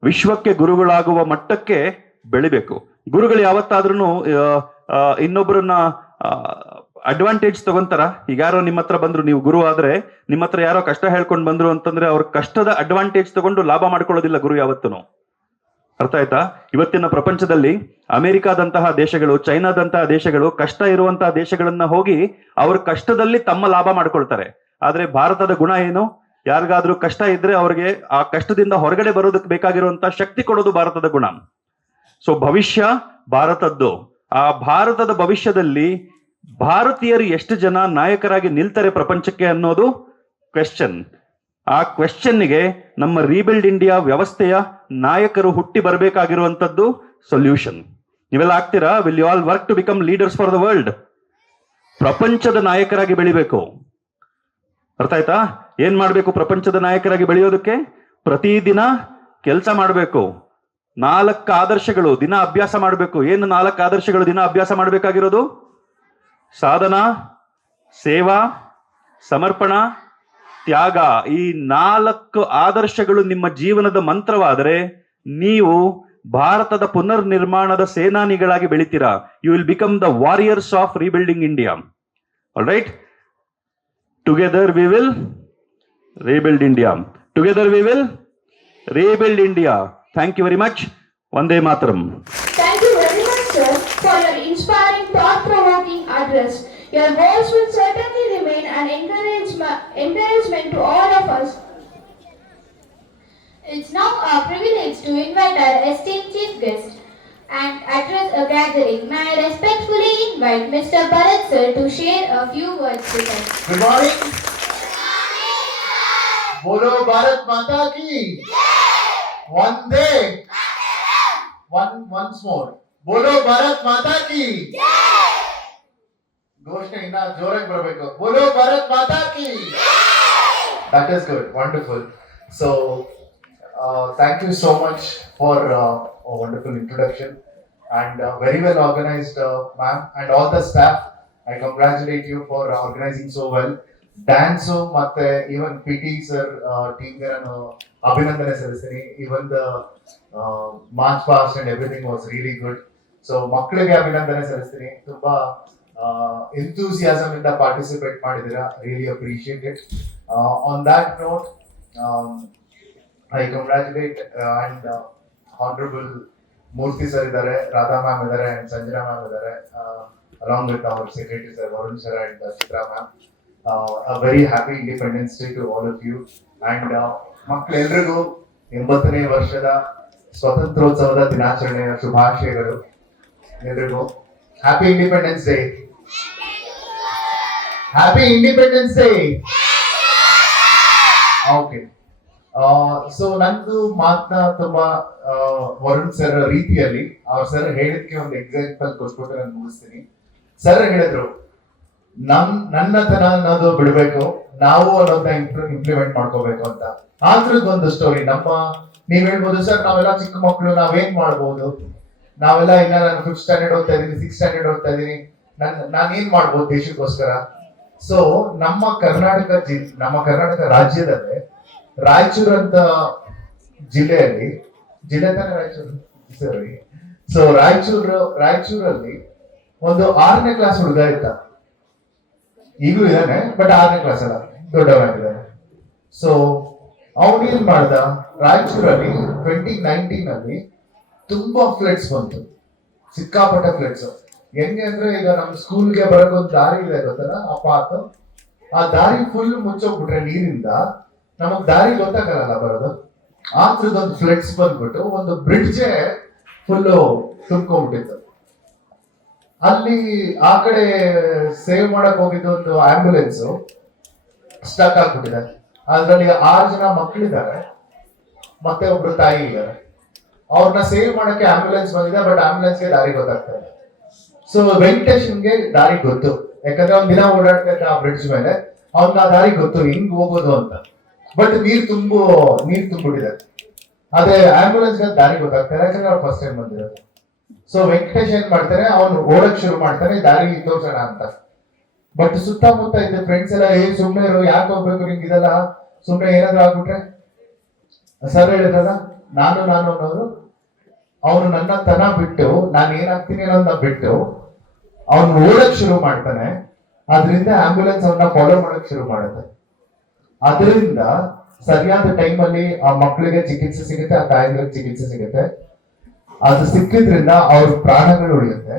ವಿಶ್ವಕ್ಕೆ ಗುರುಗಳಾಗುವ ಮಟ್ಟಕ್ಕೆ ಬೆಳಿಬೇಕು. ಗುರುಗಳು ಯಾವತ್ತಾದ್ರೂ ಇನ್ನೊಬ್ಬರನ್ನ ಅಡ್ವಾಂಟೇಜ್ ತಗೊಂತಾರ? ಈಗ ಯಾರೋ ನಿಮ್ಮ ಹತ್ರ ಬಂದ್ರು, ನೀವು ಗುರು ಆದ್ರೆ ನಿಮ್ಮ ಹತ್ರ ಯಾರೋ ಕಷ್ಟ ಹೇಳ್ಕೊಂಡು ಬಂದ್ರು ಅಂತಂದ್ರೆ ಅವ್ರ ಕಷ್ಟದ ಅಡ್ವಾಂಟೇಜ್ ತಗೊಂಡು ಲಾಭ ಮಾಡ್ಕೊಳ್ಳೋದಿಲ್ಲ ಗುರು ಯಾವತ್ತೂ. ಅರ್ಥ ಆಯ್ತಾ? ಇವತ್ತಿನ ಪ್ರಪಂಚದಲ್ಲಿ ಅಮೆರಿಕಾದಂತಹ ದೇಶಗಳು, ಚೈನಾದಂತಹ ದೇಶಗಳು, ಕಷ್ಟ ಇರುವಂತಹ ದೇಶಗಳನ್ನ ಹೋಗಿ ಅವ್ರ ಕಷ್ಟದಲ್ಲಿ ತಮ್ಮ ಲಾಭ ಮಾಡ್ಕೊಳ್ತಾರೆ. ಆದ್ರೆ ಭಾರತದ ಗುಣ ಏನು? ಯಾರಿಗಾದ್ರೂ ಕಷ್ಟ ಇದ್ರೆ ಅವ್ರಿಗೆ ಆ ಕಷ್ಟದಿಂದ ಹೊರಗಡೆ ಬರೋದಕ್ಕೆ ಬೇಕಾಗಿರುವಂತಹ ಶಕ್ತಿ ಕೊಡೋದು ಭಾರತದ ಗುಣ. ಸೊ ಭವಿಷ್ಯ ಭಾರತದ್ದು. ಆ ಭಾರತದ ಭವಿಷ್ಯದಲ್ಲಿ ಭಾರತೀಯರು ಎಷ್ಟು ಜನ ನಾಯಕರಾಗಿ ನಿಲ್ತಾರೆ ಪ್ರಪಂಚಕ್ಕೆ ಅನ್ನೋದು ಕ್ವೆಶ್ಚನ್. ಆ ಕ್ವೆಶ್ಚನ್ಗೆ ನಮ್ಮ ರೀಬಿಲ್ಡ್ ಇಂಡಿಯಾ ವ್ಯವಸ್ಥೆಯ ನಾಯಕರು ಹುಟ್ಟಿ ಬರಬೇಕಾಗಿರುವಂತದ್ದು ಸೊಲ್ಯೂಷನ್. ನೀವೆಲ್ಲ ಆಗ್ತೀರಾ? Will you all work to become leaders for the world? ಪ್ರಪಂಚದ ನಾಯಕರಾಗಿ ಬೆಳಿಬೇಕು. ಅರ್ಥ ಆಯ್ತಾ? ಏನ್ ಮಾಡ್ಬೇಕು ಪ್ರಪಂಚದ ನಾಯಕರಾಗಿ ಬೆಳೆಯೋದಕ್ಕೆ? ಪ್ರತಿದಿನ ಕೆಲಸ ಮಾಡಬೇಕು. 4 ಆದರ್ಶಗಳು ದಿನ ಅಭ್ಯಾಸ ಮಾಡಬೇಕು. ಏನು 4 ಆದರ್ಶಗಳು ದಿನ ಅಭ್ಯಾಸ ಮಾಡಬೇಕಾಗಿರೋದು? ಸಾಧನ, ಸೇವಾ, ಸಮರ್ಪಣಾ, ತ್ಯಾಗ. ಈ 4 ಆದರ್ಶಗಳು ನಿಮ್ಮ ಜೀವನದ ಮಂತ್ರವಾದರೆ ನೀವು ಭಾರತದ ಪುನರ್ ನಿರ್ಮಾಣದ ಸೇನಾನಿಗಳಾಗಿ ಬೆಳಿತೀರಾ. You will become the warriors of rebuilding India. All right? Together we will rebuild India. Together we will rebuild India. Thank you very much. Vande Mataram. Thank you very much, sir, for your inspiring, thought-provoking address. Your words will certainly remain an encouragement to all of us. It's now our privilege to invite our esteemed chief guest and address a gathering. May I respectfully invite Mr. Bharat sir to share a few words with us. Good morning. बोलो भारत माता की वंदे once more. बोलो भारत माता की घोषणे इನ್ನ ಜೋರಾಗಿ ಬರಬೇಕು. बोलो भारत माता की. That is good. Wonderful. So thank you so much for a wonderful introduction and very well organized, ma'am, and all the staff. I congratulate you for organizing so well. Dance ಮತ್ತೆ ಈವನ್ ಪಿಟಿ ಸರ್ ಟೀಮ್ಗೆ ನಾನು ಅಭಿನಂದನೆ ಸಲ್ಲಿಸ್ತೀನಿ. Even the march past and everything was really good. So ಮಕ್ಕಳಿಗೆ ಅಭಿನಂದನೆ ಸಲ್ಲಿಸ್ತೀನಿ. ತುಂಬಾ enthusiasm ಇಂದ ಪಾರ್ಟಿಸಿಪೇಟ್ ಮಾಡಿದ್ದೀರಾ. Really appreciate it. On that note I congratulate and honourable Murthy sir ಇದ್ದಾರೆ, ರಾಧಾ ಮ್ಯಾಮ್ ಇದ್ದಾರೆ, ಅಂಡ್ ಸಂಜನಾ ಮ್ಯಾಮ್ ಇದ್ದಾರೆ, along with our secretary sir Varun sir and Chitra ma'am. A very happy Independence Day to all of you. And ಮಕ್ಕಳೆಲ್ಲರಿಗೂ 80ನೇ ವರ್ಷದ ಸ್ವಾತಂತ್ರ್ಯೋತ್ಸವದ ದಿನಾಚರಣೆಯ ಶುಭಾಶಯಗಳು. ಎಲ್ರಿಗೂ happy independence day. Happy independence day. Okay. So ನಂದು ಮಾತನ್ನ ತುಂಬಾ ವರುಣ್ ಸರ್ ರೀತಿಯಲ್ಲಿ ಅವ್ರ ಸರ್ ಹೇಳಿದ್ಕೆ ಒಂದು ಎಕ್ಸಾಂಪಲ್ ಕೊಟ್ಬಿಟ್ಟು ನಾನು ಮುಗಿಸ್ತೀನಿ. ಸರ್ ಹೇಳಿದ್ರು ನನ್ನತನ ಅನ್ನೋದು ಬಿಡ್ಬೇಕು, ನಾವು ಅನ್ನೋದನ್ನ ಇಂಪ್ಲಿಮೆಂಟ್ ಮಾಡ್ಕೋಬೇಕು ಅಂತ. ಆದ್ರದ್ದೊಂದು ಸ್ಟೋರಿ ನೀವ್ ಹೇಳ್ಬೋದು ಸರ್ ನಾವೆಲ್ಲ ಚಿಕ್ಕ ಮಕ್ಕಳು, ನಾವೇನ್ ಮಾಡ್ಬೋದು, ನಾವೆಲ್ಲ ಇನ್ನ ನಾನು 5th ಸ್ಟ್ಯಾಂಡರ್ಡ್ ಓದ್ತಾ ಇದೀನಿ, 6th ಸ್ಟ್ಯಾಂಡರ್ಡ್ ಓದ್ತಾ ಇದೀನಿ, ನಾನೇನ್ ಮಾಡ್ಬೋದು ದೇಶಕ್ಕೋಸ್ಕರ. ಸೊ ನಮ್ಮ ಕರ್ನಾಟಕ ರಾಜ್ಯದಲ್ಲಿ ರಾಯಚೂರು ಅಂತ ಜಿಲ್ಲೆಯಲ್ಲಿ, ಜಿಲ್ಲೆ ತಾನೇ ರಾಯಚೂರು ಸರಿ. ಸೊ ರಾಯಚೂರಲ್ಲಿ ಒಂದು 6ನೇ ಕ್ಲಾಸ್ ಹುಡುಗ ಇದ್ದ. ಈಗಲೂ ಇದ್ದಾನೆ, ಬಟ್ 6ನೇ ಕ್ಲಾಸ್ ಅಲ್ಲ, ದೊಡ್ಡವರಾಗಿದ್ದಾನೆ. ಸೊ ಅವನೇನ್ ಮಾಡ್ದ, ರಾಯಚೂರಲ್ಲಿ 2019 ಅಲ್ಲಿ ತುಂಬಾ ಫ್ಲಡ್ಸ್ ಬಂತು, ಸಿಕ್ಕಾಪಟ್ಟೆ ಫ್ಲಡ್ಸ್. ಹೆಂಗೆ ಅಂದ್ರೆ ಈಗ ನಮ್ ಸ್ಕೂಲ್ಗೆ ಬರೋಕ್ ಒಂದು ದಾರಿ ಇದೆ ಗೊತ್ತಲ್ಲ, ಆ ಪಾತ್, ಆ ದಾರಿ ಫುಲ್ ಮುಚ್ಚೋಗ್ಬಿಟ್ರೆ ನೀರಿಂದ ನಮಗ್ ದಾರಿ ಗೊತ್ತಾಗಲ್ಲ ಬರೋದು. ಆ ಥರದೊಂದು ಫ್ಲಡ್ಸ್ ಬಂದ್ಬಿಟ್ಟು ಒಂದು ಬ್ರಿಡ್ಜೆ ಫುಲ್ಲು ತುಂಬ್ಕೊಂಡ್ಬಿಟ್ಟಿತ್ತು. ಅಲ್ಲಿ ಆ ಕಡೆ ಸೇವ್ ಮಾಡಕ್ ಹೋಗಿದ್ದು ಒಂದು ಆಂಬ್ಯುಲೆನ್ಸ್ ಸ್ಟಕ್ ಆಗ್ಬಿಟ್ಟಿದೆ. ಅದ್ರಲ್ಲಿ 6 ಜನ ಮಕ್ಕಳಿದ್ದಾರೆ, ಮತ್ತೆ ಒಬ್ರು ತಾಯಿ ಇದ್ದಾರೆ. ಅವ್ರನ್ನ ಸೇವ್ ಮಾಡಕ್ಕೆ ಆಂಬ್ಯುಲೆನ್ಸ್ ಬಂದಿದೆ, ಬಟ್ ಆಂಬ್ಯುಲೆನ್ಸ್ಗೆ ದಾರಿ ಗೊತ್ತಾಗ್ತಾ ಇದೆ. ಸೊ ವೆಂಕಟೇಶನ್ಗೆ ದಾರಿ ಗೊತ್ತು, ಯಾಕಂದ್ರೆ ಒಂದ್ ದಿನ ಓಡಾಡ್ತಾ ಇದ್ದ ಆ ಬ್ರಿಡ್ಜ್ ಮೇಲೆ, ಅವ್ನ ಆ ದಾರಿ ಗೊತ್ತು ಹಿಂಗ್ ಹೋಗೋದು ಅಂತ. ಬಟ್ ನೀರ್ ತುಂಬಿಟ್ಟಿದೆ. ಅದೇ ಆಂಬ್ಯುಲೆನ್ಸ್ಗೆ ದಾರಿ ಗೊತ್ತಾಗ್ತಾ ಇದೆ, ಯಾಕಂದ್ರೆ ಅವ್ರು ಫಸ್ಟ್ ಟೈಮ್ ಬಂದಿರೋದು. ಸೊ ವೆಂಕಟೇಶ್ ಏನ್ ಮಾಡ್ತಾನೆ, ಅವನು ಓಡಕ್ ಶುರು ಮಾಡ್ತಾನೆ ದಾರಿ ತೋರ್ಸೋಣ ಅಂತ. ಬಟ್ ಸುತ್ತಮುತ್ತ ಇದ್ದ ಫ್ರೆಂಡ್ಸ್ ಎಲ್ಲ ಸುಮ್ನೆ ಇರೋ, ಯಾಕೆ ಹೋಗ್ಬೇಕು ನಿಂಗೆ ಇದೆಲ್ಲ, ಸುಮ್ನೆ ಏನಾದ್ರು ಆಗ್ಬಿಟ್ರೆ ಸರ್ ಹೇಳಿದಾಗ ನಾನು ಅನ್ನೋದು ಅವನು ನನ್ನ ತನ ಬಿಟ್ಟು ನಾನು ಏನಾಗ್ತೀನಿ ಅನ್ನೋದನ್ನ ಬಿಟ್ಟು ಅವನು ಓಡಕ್ ಶುರು ಮಾಡ್ತಾನೆ. ಅದರಿಂದ ಆಂಬ್ಯುಲೆನ್ಸ್ ಅವನ್ನ ಫಾಲೋ ಮಾಡಕ್ ಶುರು ಮಾಡುತ್ತೆ. ಅದರಿಂದ ಸರಿಯಾದ ಟೈಮಲ್ಲಿ ಆ ಮಕ್ಕಳಿಗೆ ಚಿಕಿತ್ಸೆ ಸಿಗುತ್ತೆ, ಆ ತಾಯಿಗಳಿಗೆ ಚಿಕಿತ್ಸೆ ಸಿಗುತ್ತೆ. ಅದು ಸಿಕ್ಕಿದ್ರಿಂದ ಅವ್ರ ಪ್ರಾಣಗಳು ಉಳಿಯುತ್ತೆ.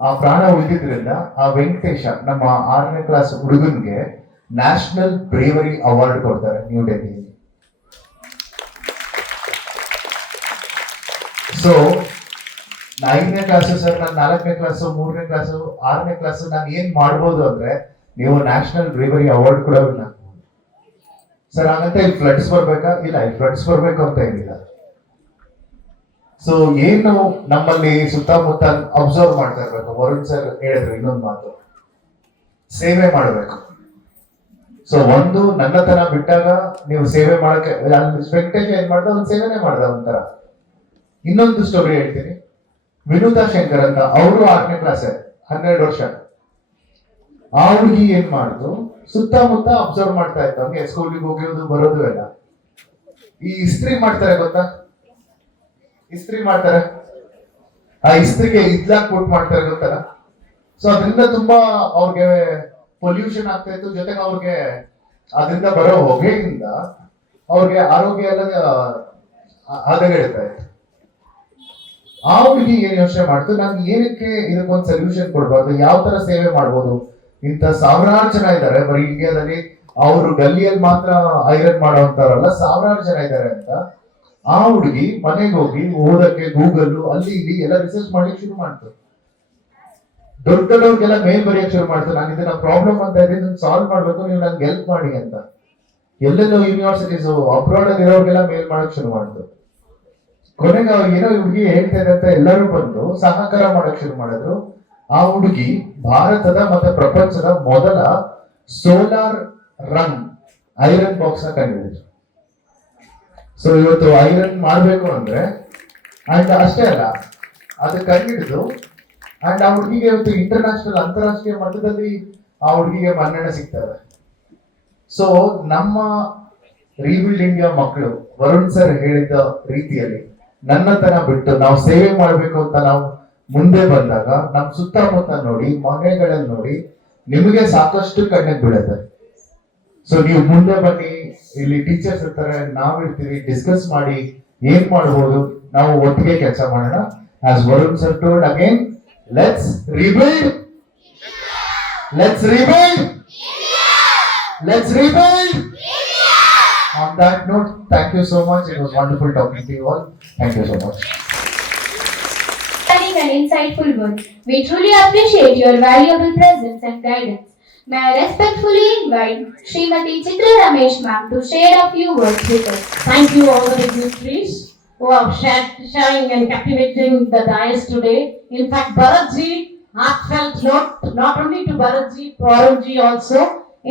ಆ ಪ್ರಾಣ ಉಳಿದಿದ್ರಿಂದ ಆ ವೆಂಕಟೇಶ ನಮ್ಮ 6ನೇ ಕ್ಲಾಸ್ ಹುಡುಗನ್ಗೆ ನ್ಯಾಷನಲ್ ಬ್ರೇವರಿ ಅವಾರ್ಡ್ ಕೊಡ್ತಾರೆ ನ್ಯೂ ಡೆಲ್ಲಿಯಲ್ಲಿ. ಸೊ 5ನೇ ಕ್ಲಾಸು ಸರ್, ನಾನು 4ನೇ ಕ್ಲಾಸು, 3ನೇ ಕ್ಲಾಸು, 6ನೇ ಕ್ಲಾಸು ನಾನು ಏನ್ ಮಾಡ್ಬೋದು ಅಂದ್ರೆ ನೀವು ನ್ಯಾಷನಲ್ ಬ್ರೇವರಿ ಅವಾರ್ಡ್ ಕೂಡ ಇಲ್ಲ ಸರ್. ಹಾಗಂತ ಇಲ್ಲಿ ಫ್ಲಡ್ಸ್ ಬರ್ಬೇಕಾ? ಇಲ್ಲ, ಇಲ್ಲಿ ಫ್ಲಡ್ಸ್ ಬರ್ಬೇಕು ಅಂತ ಏನಿಲ್ಲ. ಸೊ ಏನು ನಮ್ಮಲ್ಲಿ ಸುತ್ತಮುತ್ತ ಅಬ್ಸರ್ವ್ ಮಾಡ್ತಾ ಇರ್ಬೇಕು. ವರುಣ್ ಸರ್ ಹೇಳಿದ್ರು ಇನ್ನೊಂದು ಮಾತು, ಸೇವೆ ಮಾಡಬೇಕು. ಸೊ ಒಂದು ನನ್ನತನ ಬಿಟ್ಟಾಗ ನೀವು ಸೇವೆ ಮಾಡಕ್ಕೆ, ವೆಂಕಟೇಶ್ ಏನ್ ಮಾಡ್ದ, ಒಂದು ಸೇವೆನೇ ಮಾಡ್ದ ಒಂಥರ. ಇನ್ನೊಂದು ಸ್ಟೋರಿ ಹೇಳ್ತೀನಿ. ವಿನೂತಾ ಶಂಕರ್ ಅಂತ, ಅವರು 6ನೇ ಕ್ಲಾಸ್, 12 ವರ್ಷ. ಆ ಹುಡುಗಿ ಏನ್ ಮಾಡುದು, ಸುತ್ತಮುತ್ತ ಅಬ್ಸರ್ವ್ ಮಾಡ್ತಾ ಇತ್ತು. ಹಂಗೆ ಸ್ಕೂಲಿಗೆ ಹೋಗೋದು ಬರೋದು ಎಲ್ಲ. ಈ ಇಸ್ತ್ರಿ ಮಾಡ್ತಾರೆ ಗೊತ್ತಾ, ಇಸ್ತ್ರಿ ಮಾಡ್ತಾರೆ, ಆ ಇಸ್ತ್ರಿಗೆ ಇದ್ಲಾಕ್ ಕೊಟ್ಟು ಮಾಡ್ತಾರೆ ಗೊತ್ತಲ್ಲ. ಸೊ ಅದರಿಂದ ತುಂಬಾ ಅವ್ರಿಗೆ ಪೊಲ್ಯೂಷನ್ ಆಗ್ತಾ ಇತ್ತು. ಜೊತೆಗೆ ಅವ್ರಿಗೆ ಅದರಿಂದ ಬರೋ ಹೊಗೆಯಿಂದ ಅವ್ರಿಗೆ ಆರೋಗ್ಯ ಎಲ್ಲ ಹದಗೆಡ್ತಾ ಇತ್ತು. ಆ ಹುಡುಗಿ ಏನ್ ಯೋಚನೆ ಮಾಡ್ತು, ನಾನು ಏನಕ್ಕೆ ಇದಕ್ಕೊಂದು ಸೊಲ್ಯೂಷನ್ ಕೊಡ್ಬಾರ್ದು, ಯಾವ ತರ ಸೇವೆ ಮಾಡ್ಬೋದು. ಇಂಥ ಸಾವಿರಾರು ಜನ ಇದ್ದಾರೆ ಬರೀ ಇಂಡಿಯಾದಲ್ಲಿ, ಅವರು ಗಲ್ಲಿಯಲ್ಲಿ ಮಾತ್ರ ಐರನ್ ಮಾಡೋಂತಾರಲ್ಲ, ಸಾವಿರಾರು ಜನ ಇದ್ದಾರೆ ಅಂತ. ಆ ಹುಡುಗಿ ಮನೆಗೆ ಹೋಗಿ ಓದಕ್ಕೆ ಗೂಗಲ್ ಅಲ್ಲಿ ಇಲ್ಲಿ ಎಲ್ಲ ರಿಸರ್ಚ್ ಮಾಡ್ಲಿಕ್ಕೆ ಶುರು ಮಾಡ್ತು. ದೊಡ್ಡವ್ರಿಗೆಲ್ಲ ಮೇಲ್ ಬರೆಯಕ್ಕೆ ಶುರು ಮಾಡ್ತು, ನಾನು ಇದನ್ನ ಪ್ರಾಬ್ಲಮ್ ಅಂತ ಇದನ್ನ ಸಾಲ್ವ್ ಮಾಡ್ಬೇಕು, ನೀವು ನನ್ಗೆ ಹೆಲ್ಪ್ ಮಾಡಿ ಅಂತ. ಎಲ್ಲೆಲ್ಲೋ ಯೂನಿವರ್ಸಿಟೀಸ್ ಅಬ್ರಾಡ್ ಅಲ್ಲಿ ಇರೋರ್ಗೆಲ್ಲ ಮೇಲ್ ಮಾಡಕ್ ಶುರು ಮಾಡ್ತು. ಕೊನೆಗೆ ಅವ್ರು ಏನೋ ಹುಡುಗಿ ಹೇಳ್ತಾ ಇದೆ ಅಂತ ಎಲ್ಲರೂ ಬಂದು ಸಹಕಾರ ಮಾಡಕ್ ಶುರು ಮಾಡಿದ್ರು. ಆ ಹುಡುಗಿ ಭಾರತದ ಮತ್ತೆ ಪ್ರಪಂಚದ ಮೊದಲ ಸೋಲಾರ್ ರನ್ ಐರನ್ ಬಾಕ್ಸ್ ನ ಕಂಡುಹಿಡಿದ್ರು. ಸೊ ಇವತ್ತು ಐರನ್ ಮಾಡ್ಬೇಕು ಅಂದ್ರೆ, ಅಂಡ್ ಅಷ್ಟೇ ಅಲ್ಲ, ಅದು ಕಂಡುಹಿಡಿದು ಅಂಡ್ ಆ ಹುಡುಗಿಗೆ ಇವತ್ತು ಇಂಟರ್ನ್ಯಾಷನಲ್, ಅಂತಾರಾಷ್ಟ್ರೀಯ ಮಟ್ಟದಲ್ಲಿ ಆ ಹುಡುಗಿಗೆ ಮನ್ನಣೆ ಸಿಗ್ತದೆ. ಸೊ ನಮ್ಮ ರೀಬಿಲ್ಡ್ ಇಂಡಿಯಾ ಮಕ್ಕಳು ವರುಣ್ ಸರ್ ಹೇಳಿದ ರೀತಿಯಲ್ಲಿ ನನ್ನತನ ಬಿಟ್ಟು ನಾವು ಸೇವೆ ಮಾಡ್ಬೇಕು ಅಂತ ನಾವು ಮುಂದೆ ಬಂದಾಗ ನಮ್ ಸುತ್ತಮುತ್ತ ನೋಡಿ, ಮನೆಗಳಲ್ಲಿ ನೋಡಿ, ನಿಮಗೆ ಸಾಕಷ್ಟು ಕಣ್ಣಿಗೆ ಬೀಳುತ್ತೆ. ಸೊ ನೀವು ಮುಂದೆ ಬನ್ನಿ, ಇಲ್ಲಿ ಟೀಚರ್ಸ್ ಇರ್ತಾರೆ, ನಾವಿರ್ತೀವಿ, ಡಿಸ್ಕಸ್ ಮಾಡಿ ಏನ್ ಮಾಡ್ಬೋದು, ನಾವು ಒಟ್ಟಿಗೆ ಕೆಲಸ ಮಾಡೋಣ. ಆಸ್ Varun sir told again, let's rebuild, let's rebuild, let's rebuild. On that note, thank you so much. It was wonderful talking to you all. Thank you so much. An insightful word. We truly appreciate your valuable presence and guidance. May I respectfully invite Srimati Chitra Ramesh ma'am to share a few words with us. Thank you all the dignitaries who are sharing and captivating the dais today. In fact, Bharatji, heartfelt note not only to Bharatji, Varunji also.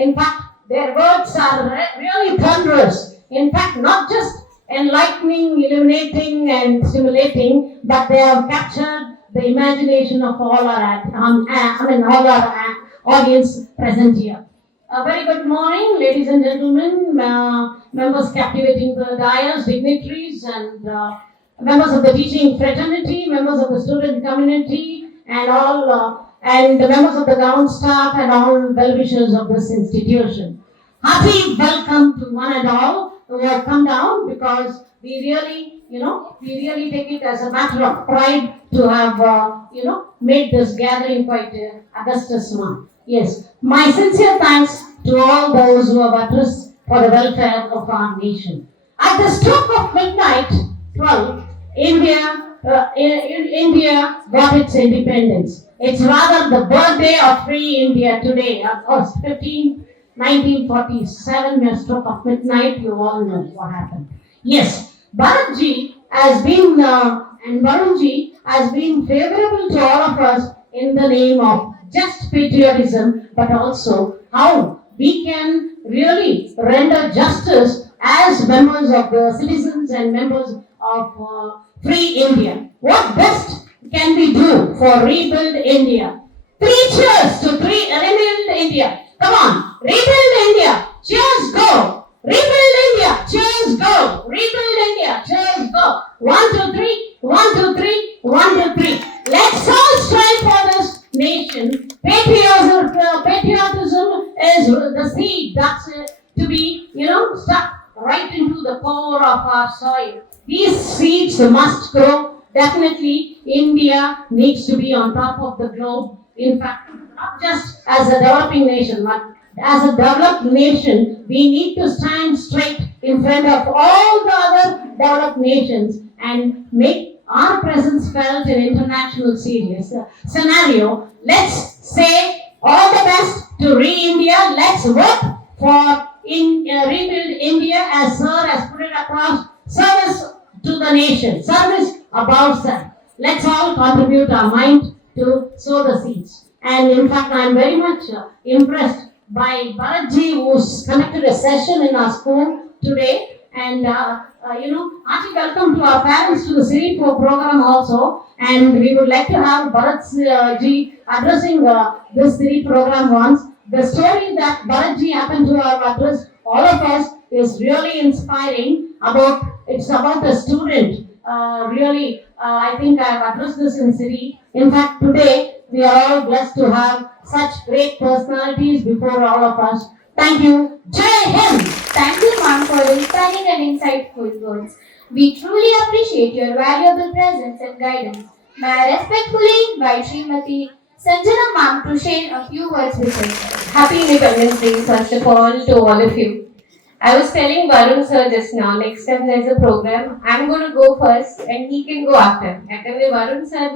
In fact, their words are really thunderous. In fact, not just enlightening, illuminating and stimulating, but they have captured the imagination of all our audience present here. A very good morning, ladies and gentlemen, members captivating the dais, dignitaries and members of the teaching fraternity, members of the student community and all and the members of the ground staff and all well-wishers of this institution. Hearty welcome to one and all who have come down, because we really take it as a matter of pride to have, made this gathering quite augustous one. Yes, my sincere thanks to all those who have addressed for the welfare of our nation. At the stroke of midnight, 12, India got its independence. It's rather the birthday of free India today, August 15, 1947, a stroke of midnight. You all know what happened. Yes, Bharatji has been and Varunji has been favorable to all of us in the name of just patriotism, but also how we can really render justice as members of the citizens and members of free India. What best can we do for rebuild India? 3 cheers to rebuild India. Come on, rebuild India. Cheers, go. Rebuild India. Cheers, go. Rebuild India. Just go. 1, 2, 3. 1, 2, 3. 1, 2, 3. Let's all strive for this nation. Patriotism is the seed that's to be, stuck right into the core of our soil. These seeds must grow. Definitely, India needs to be on top of the globe. In fact, not just as a developing nation, but as a developed nation, we need to stand straight in front of all the other developed nations and make our presence felt in international scenario. Let's say all the best to Re-India. Let's work for Rebuild India, as Sir has put it across. Service to the nation, service above self. Let's all contribute our mind to sow the seeds. And in fact, I am very much impressed by Bharatji, who's conducted a session in our school today. And hearty welcome to our parents to the Siri program also. And we would like to have Bharatji addressing this Siri program once. The story that Bharatji happened to have addressed all of us is really inspiring. It's about a student. I think I have addressed this in Siri. In fact, today we are all blessed to have such great personalities before all of us. Thank you. Jai Hind. Thank you, ma'am, for the inspiring and insightful words. We truly appreciate your valuable presence and guidance. May I respectfully invite Srimati Sanjana ma'am to share a few words with us. Happy Independence Day, first of all, to all of you. I was telling Varun sir just now, next time there's a program, I'm going to go first and he can go after. Actually, Varun sir,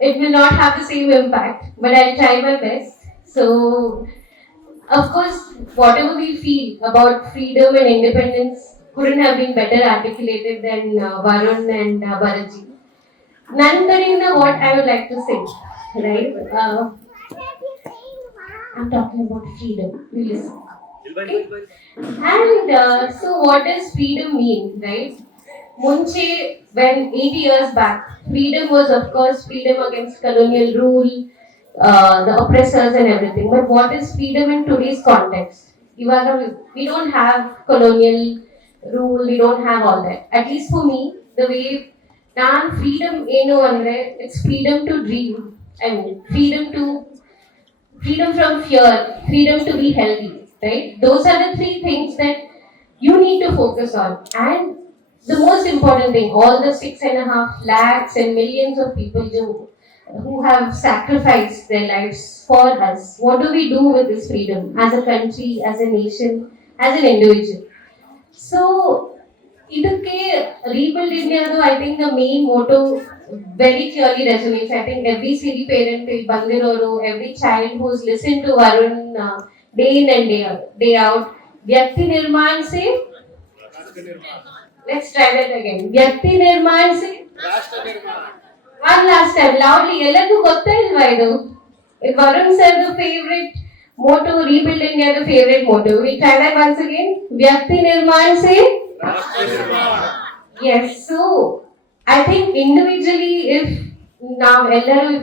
it will not have the same impact, but I'll try my best. So, of course, whatever we feel about freedom and independence couldn't have been better articulated than Varun and Bharatji. Nandarina, what I would like to say, right? I'm talking about freedom. You listen. Okay? And so, what does freedom mean, right? Munche, when 80 years back, freedom was, of course, freedom against colonial rule, the oppressors and everything. But what is freedom in today's context? We don't have colonial rule, we don't have all that. At least for me, the way freedom it's freedom to dream. I mean, freedom from fear, freedom to be healthy, right? Those are the three things that you need to focus on. And the most important thing, all the 6.5 lakhs and millions of people who have sacrificed their lives for us, what do we do with this freedom as a country, as a nation, as an individual? So, Rebuild India, though, I think the main motto very clearly resonates. I think every city parent, every child who's listened to Varun day in and day out, Vyakti Nirman se, let's try that again. Vyakti Nirman se, one last time, loudly, if Varun said the favorite motto, Rebuild India, the favorite motto. We try that once again. Vyakti Nirman se, yes, so I think individually, if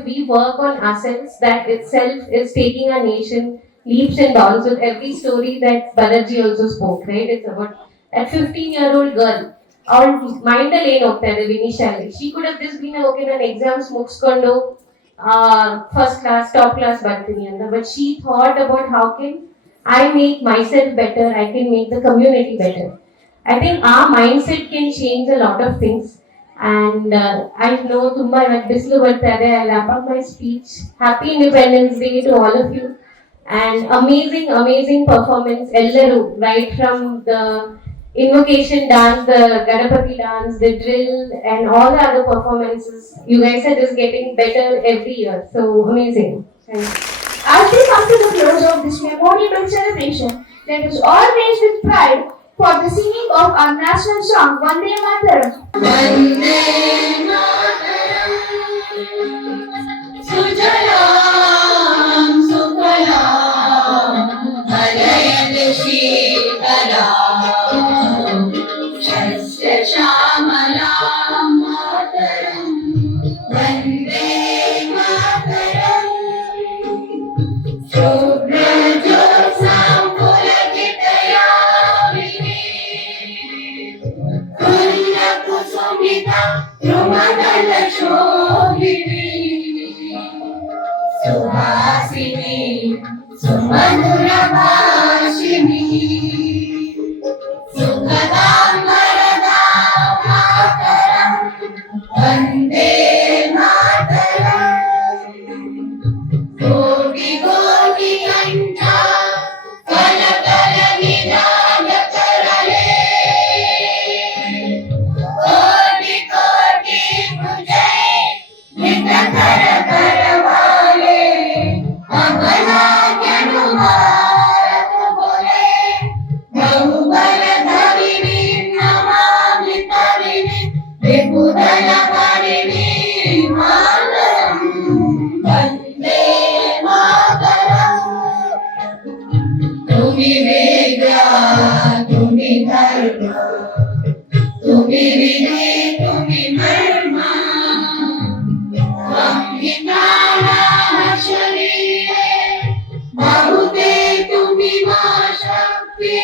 we work on ourselves, that itself is taking our nation leaps and bounds with every story that Bharatji also spoke, right? It's about that 15-year-old girl. Our mind initially. She could have just been an exams mugsಕೊಂಡು first class, top class but she thought about how can I make myself better, I can make the community better. I think our mindset can change a lot of things. And I know I'll wrap up my speech. Happy Independence Day to all of you. And amazing performance. Ellaru, right from the invocation dance, the Ganapati dance, the drill, and all the other performances. You guys are just getting better every year. So amazing. Thank you. As we come to the close of this memorable celebration, let us all raise with pride for the singing of our national song, Vande Mataram. Vande Mataram, Sujalam, Sukalam, Bhalayat Shikaram, Shasya Shamalam Mataram, Vande Mataram, Shubhra Jyotsam Pulakitaya ಧ್ರುವದಳ ಶೋಭಿನಿ ಸುಹಾಸಿನಿ ಸುಮಧುರ ಭಾಷಿಣಿ ಸುಖದಾಂಬರದ ಮಾತರಂ ವಂದೇ ಮಾತರಂ ಕೋಟಿ ಕೋಟಿ ಕಂಠ ಕಲ ಕಲ ನಿನಾದ ಕರಲೇ ಕೋಟಿ ಕೋಟಿ ಭುಜೈ ನಿತ ಕರ ಕರವಾಲೆ ಅಮಲಾ ಜನುಮಾರಕ ಬೋಲೆ ಬಹುಬಲ ಧರಿಣಿ ನಮಾಮಿ ತರಿಣಿ ವಿಪುದಲ ಪರಿಣಿ ಮಾತರಂ ವಂದೇ ಮಾತರಂ ತುಮಿ ವೇದ ತುಮಿ ಧರ್ಮ ತುಮಿ ವಿಧಿ ತುಮಿ ಮರ್ಮ ತ್ವಂ ಹಿ ಪ್ರಾಣಃ ಶರೀರೆ बहुते तुमि मा शक्ति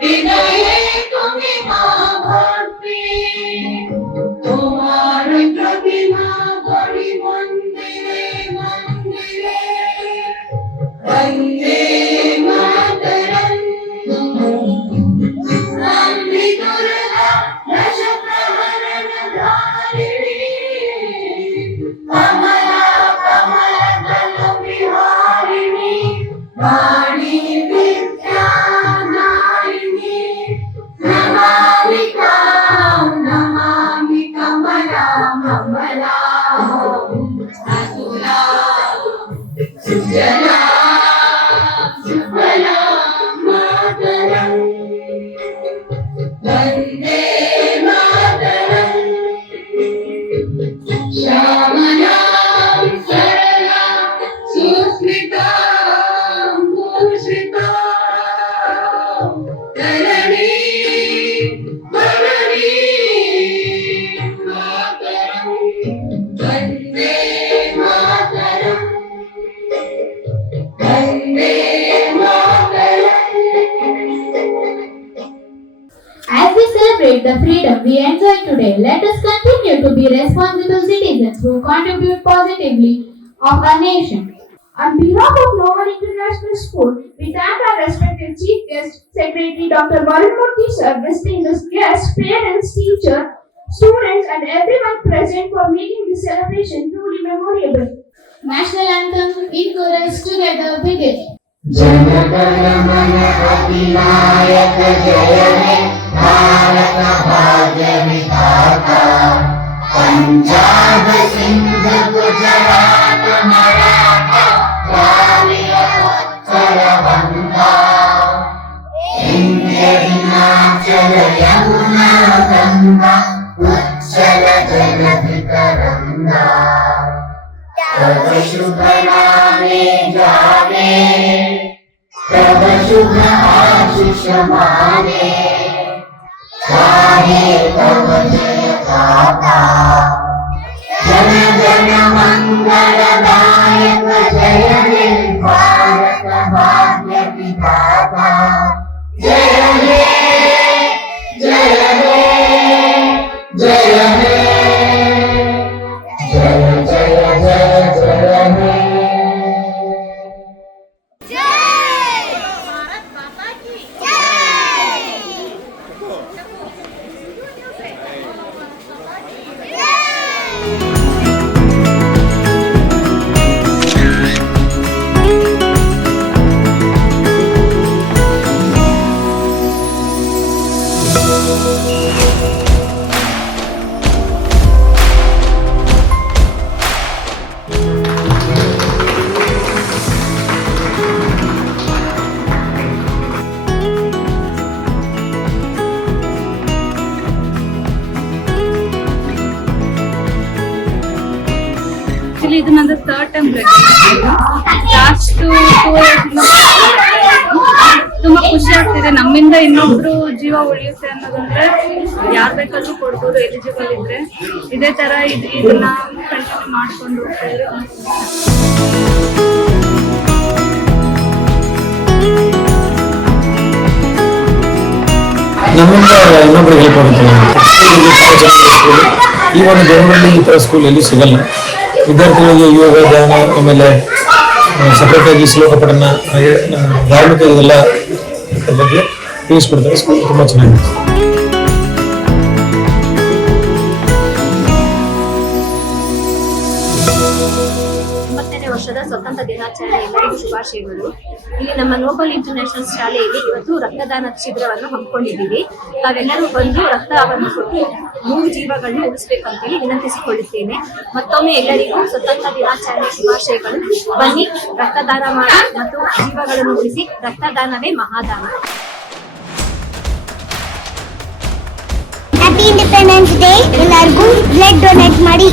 विनये तुमि मा भक्ति तुम्हार प्रतिमा गढ़ी मंदिरे मंदिरे वंदे मातरम नंदी दुर्गा दश प्रहरण धारिणी कमला कमल दल विहारिणी वाणी विद्या नारिणी नमामि कमला कमला अतुला सुजला सुफला मातरम वंदे मातरम श्यामलां सरलां सुस्मितां भूषितां धरणीं मातरं वन्दे मातरं वन्दे Mataram. As we celebrate the freedom we enjoy today, let us continue to be responsible citizens who contribute positively of our nation. On behalf of Noble International School, we thank our respected Chief Guest, Secretary Dr. Varun Murthy sir, distinguished guests, parents, teachers, students and everyone present for making this celebration truly memorable. National anthem in chorus together begin. जनगण मन अधिनायक जय हे भारत भाग्य विधाता पंजाब सिंध गुजरात मराठा द्राविड उत्कल बंगा विंध्य हिमाचल यमुना गंगा उच्चल जलधि तरंगा तव शुभ नामे जाने तव शुभ आशीष माने गाहे तव जय गाथा जन जन मंगलदायक जय हे भारत भाग्य विधाता जय हे जय हे जय हे जय जय जय जय हे ಆಕ್ಚುಲಿ ಇದು ನಂದು ಥರ್ಡ್ ಟೈಮ್ ಲಾಸ್ಟ್ 2 ತುಂಬಾ ಖುಷಿ ಆಗ್ತಿದೆ. ನಮ್ಮಿಂದ ಇನ್ನೊಬ್ರು ಜೀವ ಉಳಿಯುತ್ತೆ ಅನ್ನೋದಂದ್ರೆ ಯಾರ್ ಬೇಕಾದ್ರೂ ಕೊಡ್ಬೋದು ಎಲಿಜಿಬಲ್ ಇದ್ರೆ. ಇದೇ ತರ ಇದನ್ನ ಕಂಟಿನ್ಯೂ ಮಾಡ್ಕೊಂಡು ಹೋಗ್ತಿದ್ರೆ ನಮ್ಮಿಂದ ಇನ್ನೊಬ್ಬರಿಗೆ ಹೆಲ್ಪ್ ಆಗುತ್ತೆ. ಈ ಒಂದು ಬೆಂಗಳೂರಲ್ಲಿ ಈ ಥರ ಸ್ಕೂಲ್ ಎಲ್ಲಿ ಸಿಗಲ್ಲ. ವಿದ್ಯಾರ್ಥಿಗಳಿಗೆ ಯೋಗ, ಧ್ಯಾನ, ಆಮೇಲೆ ಸಪರೇಟ್ ಆಗಿ ಶ್ಲೋಕ ಪಠಣ, ಹಾಗೆ ಧಾರ್ಮಿಕ ಇದೆಲ್ಲ ಬಗ್ಗೆ ತಿಳಿಸ್ಕೊಡ್ತಾರೆ. ಸ್ಕೂಲ್ ತುಂಬ ಚೆನ್ನಾಗಿದೆ. 9ನೇ ವರ್ಷದ ಸ್ವತಂತ್ರ ದಿನಾಚರಣೆ ಎಲ್ಲರಿಗೂ ಶುಭಾಶಯಗಳು. ಇಲ್ಲಿ ನಮ್ಮ ನೋಬಲ್ ಇಂಟರ್ನ್ಯಾಷನಲ್ ಶಾಲೆಯಲ್ಲಿ ಇವತ್ತು ರಕ್ತದಾನ ಶಿಬಿರವನ್ನು ಹಮ್ಮಿಕೊಂಡಿದ್ದೀವಿ. ತಾವೆಲ್ಲರೂ ಬಂದು ರಕ್ತವನ್ನು ಕೊಟ್ಟು 3 ಜೀವಗಳನ್ನು ಉಳಿಸಬೇಕಂತೇಳಿ ವಿನಂತಿಸಿಕೊಳ್ಳುತ್ತೇನೆ. ಮತ್ತೊಮ್ಮೆ ಎಲ್ಲರಿಗೂ ಸ್ವತಂತ್ರ ದಿನಾಚರಣೆ ಶುಭಾಶಯಗಳು. ಬನ್ನಿ, ರಕ್ತದಾನ ಮಾಡಿ ಮತ್ತು ಜೀವಗಳನ್ನು ಉಳಿಸಿ. ರಕ್ತದಾನವೇ ಮಹಾದಾನ. Happy independence day. ಎಲ್ಲರಿಗೂ ಬ್ಲಡ್ ಡೊನೇಟ್ ಮಾಡಿ.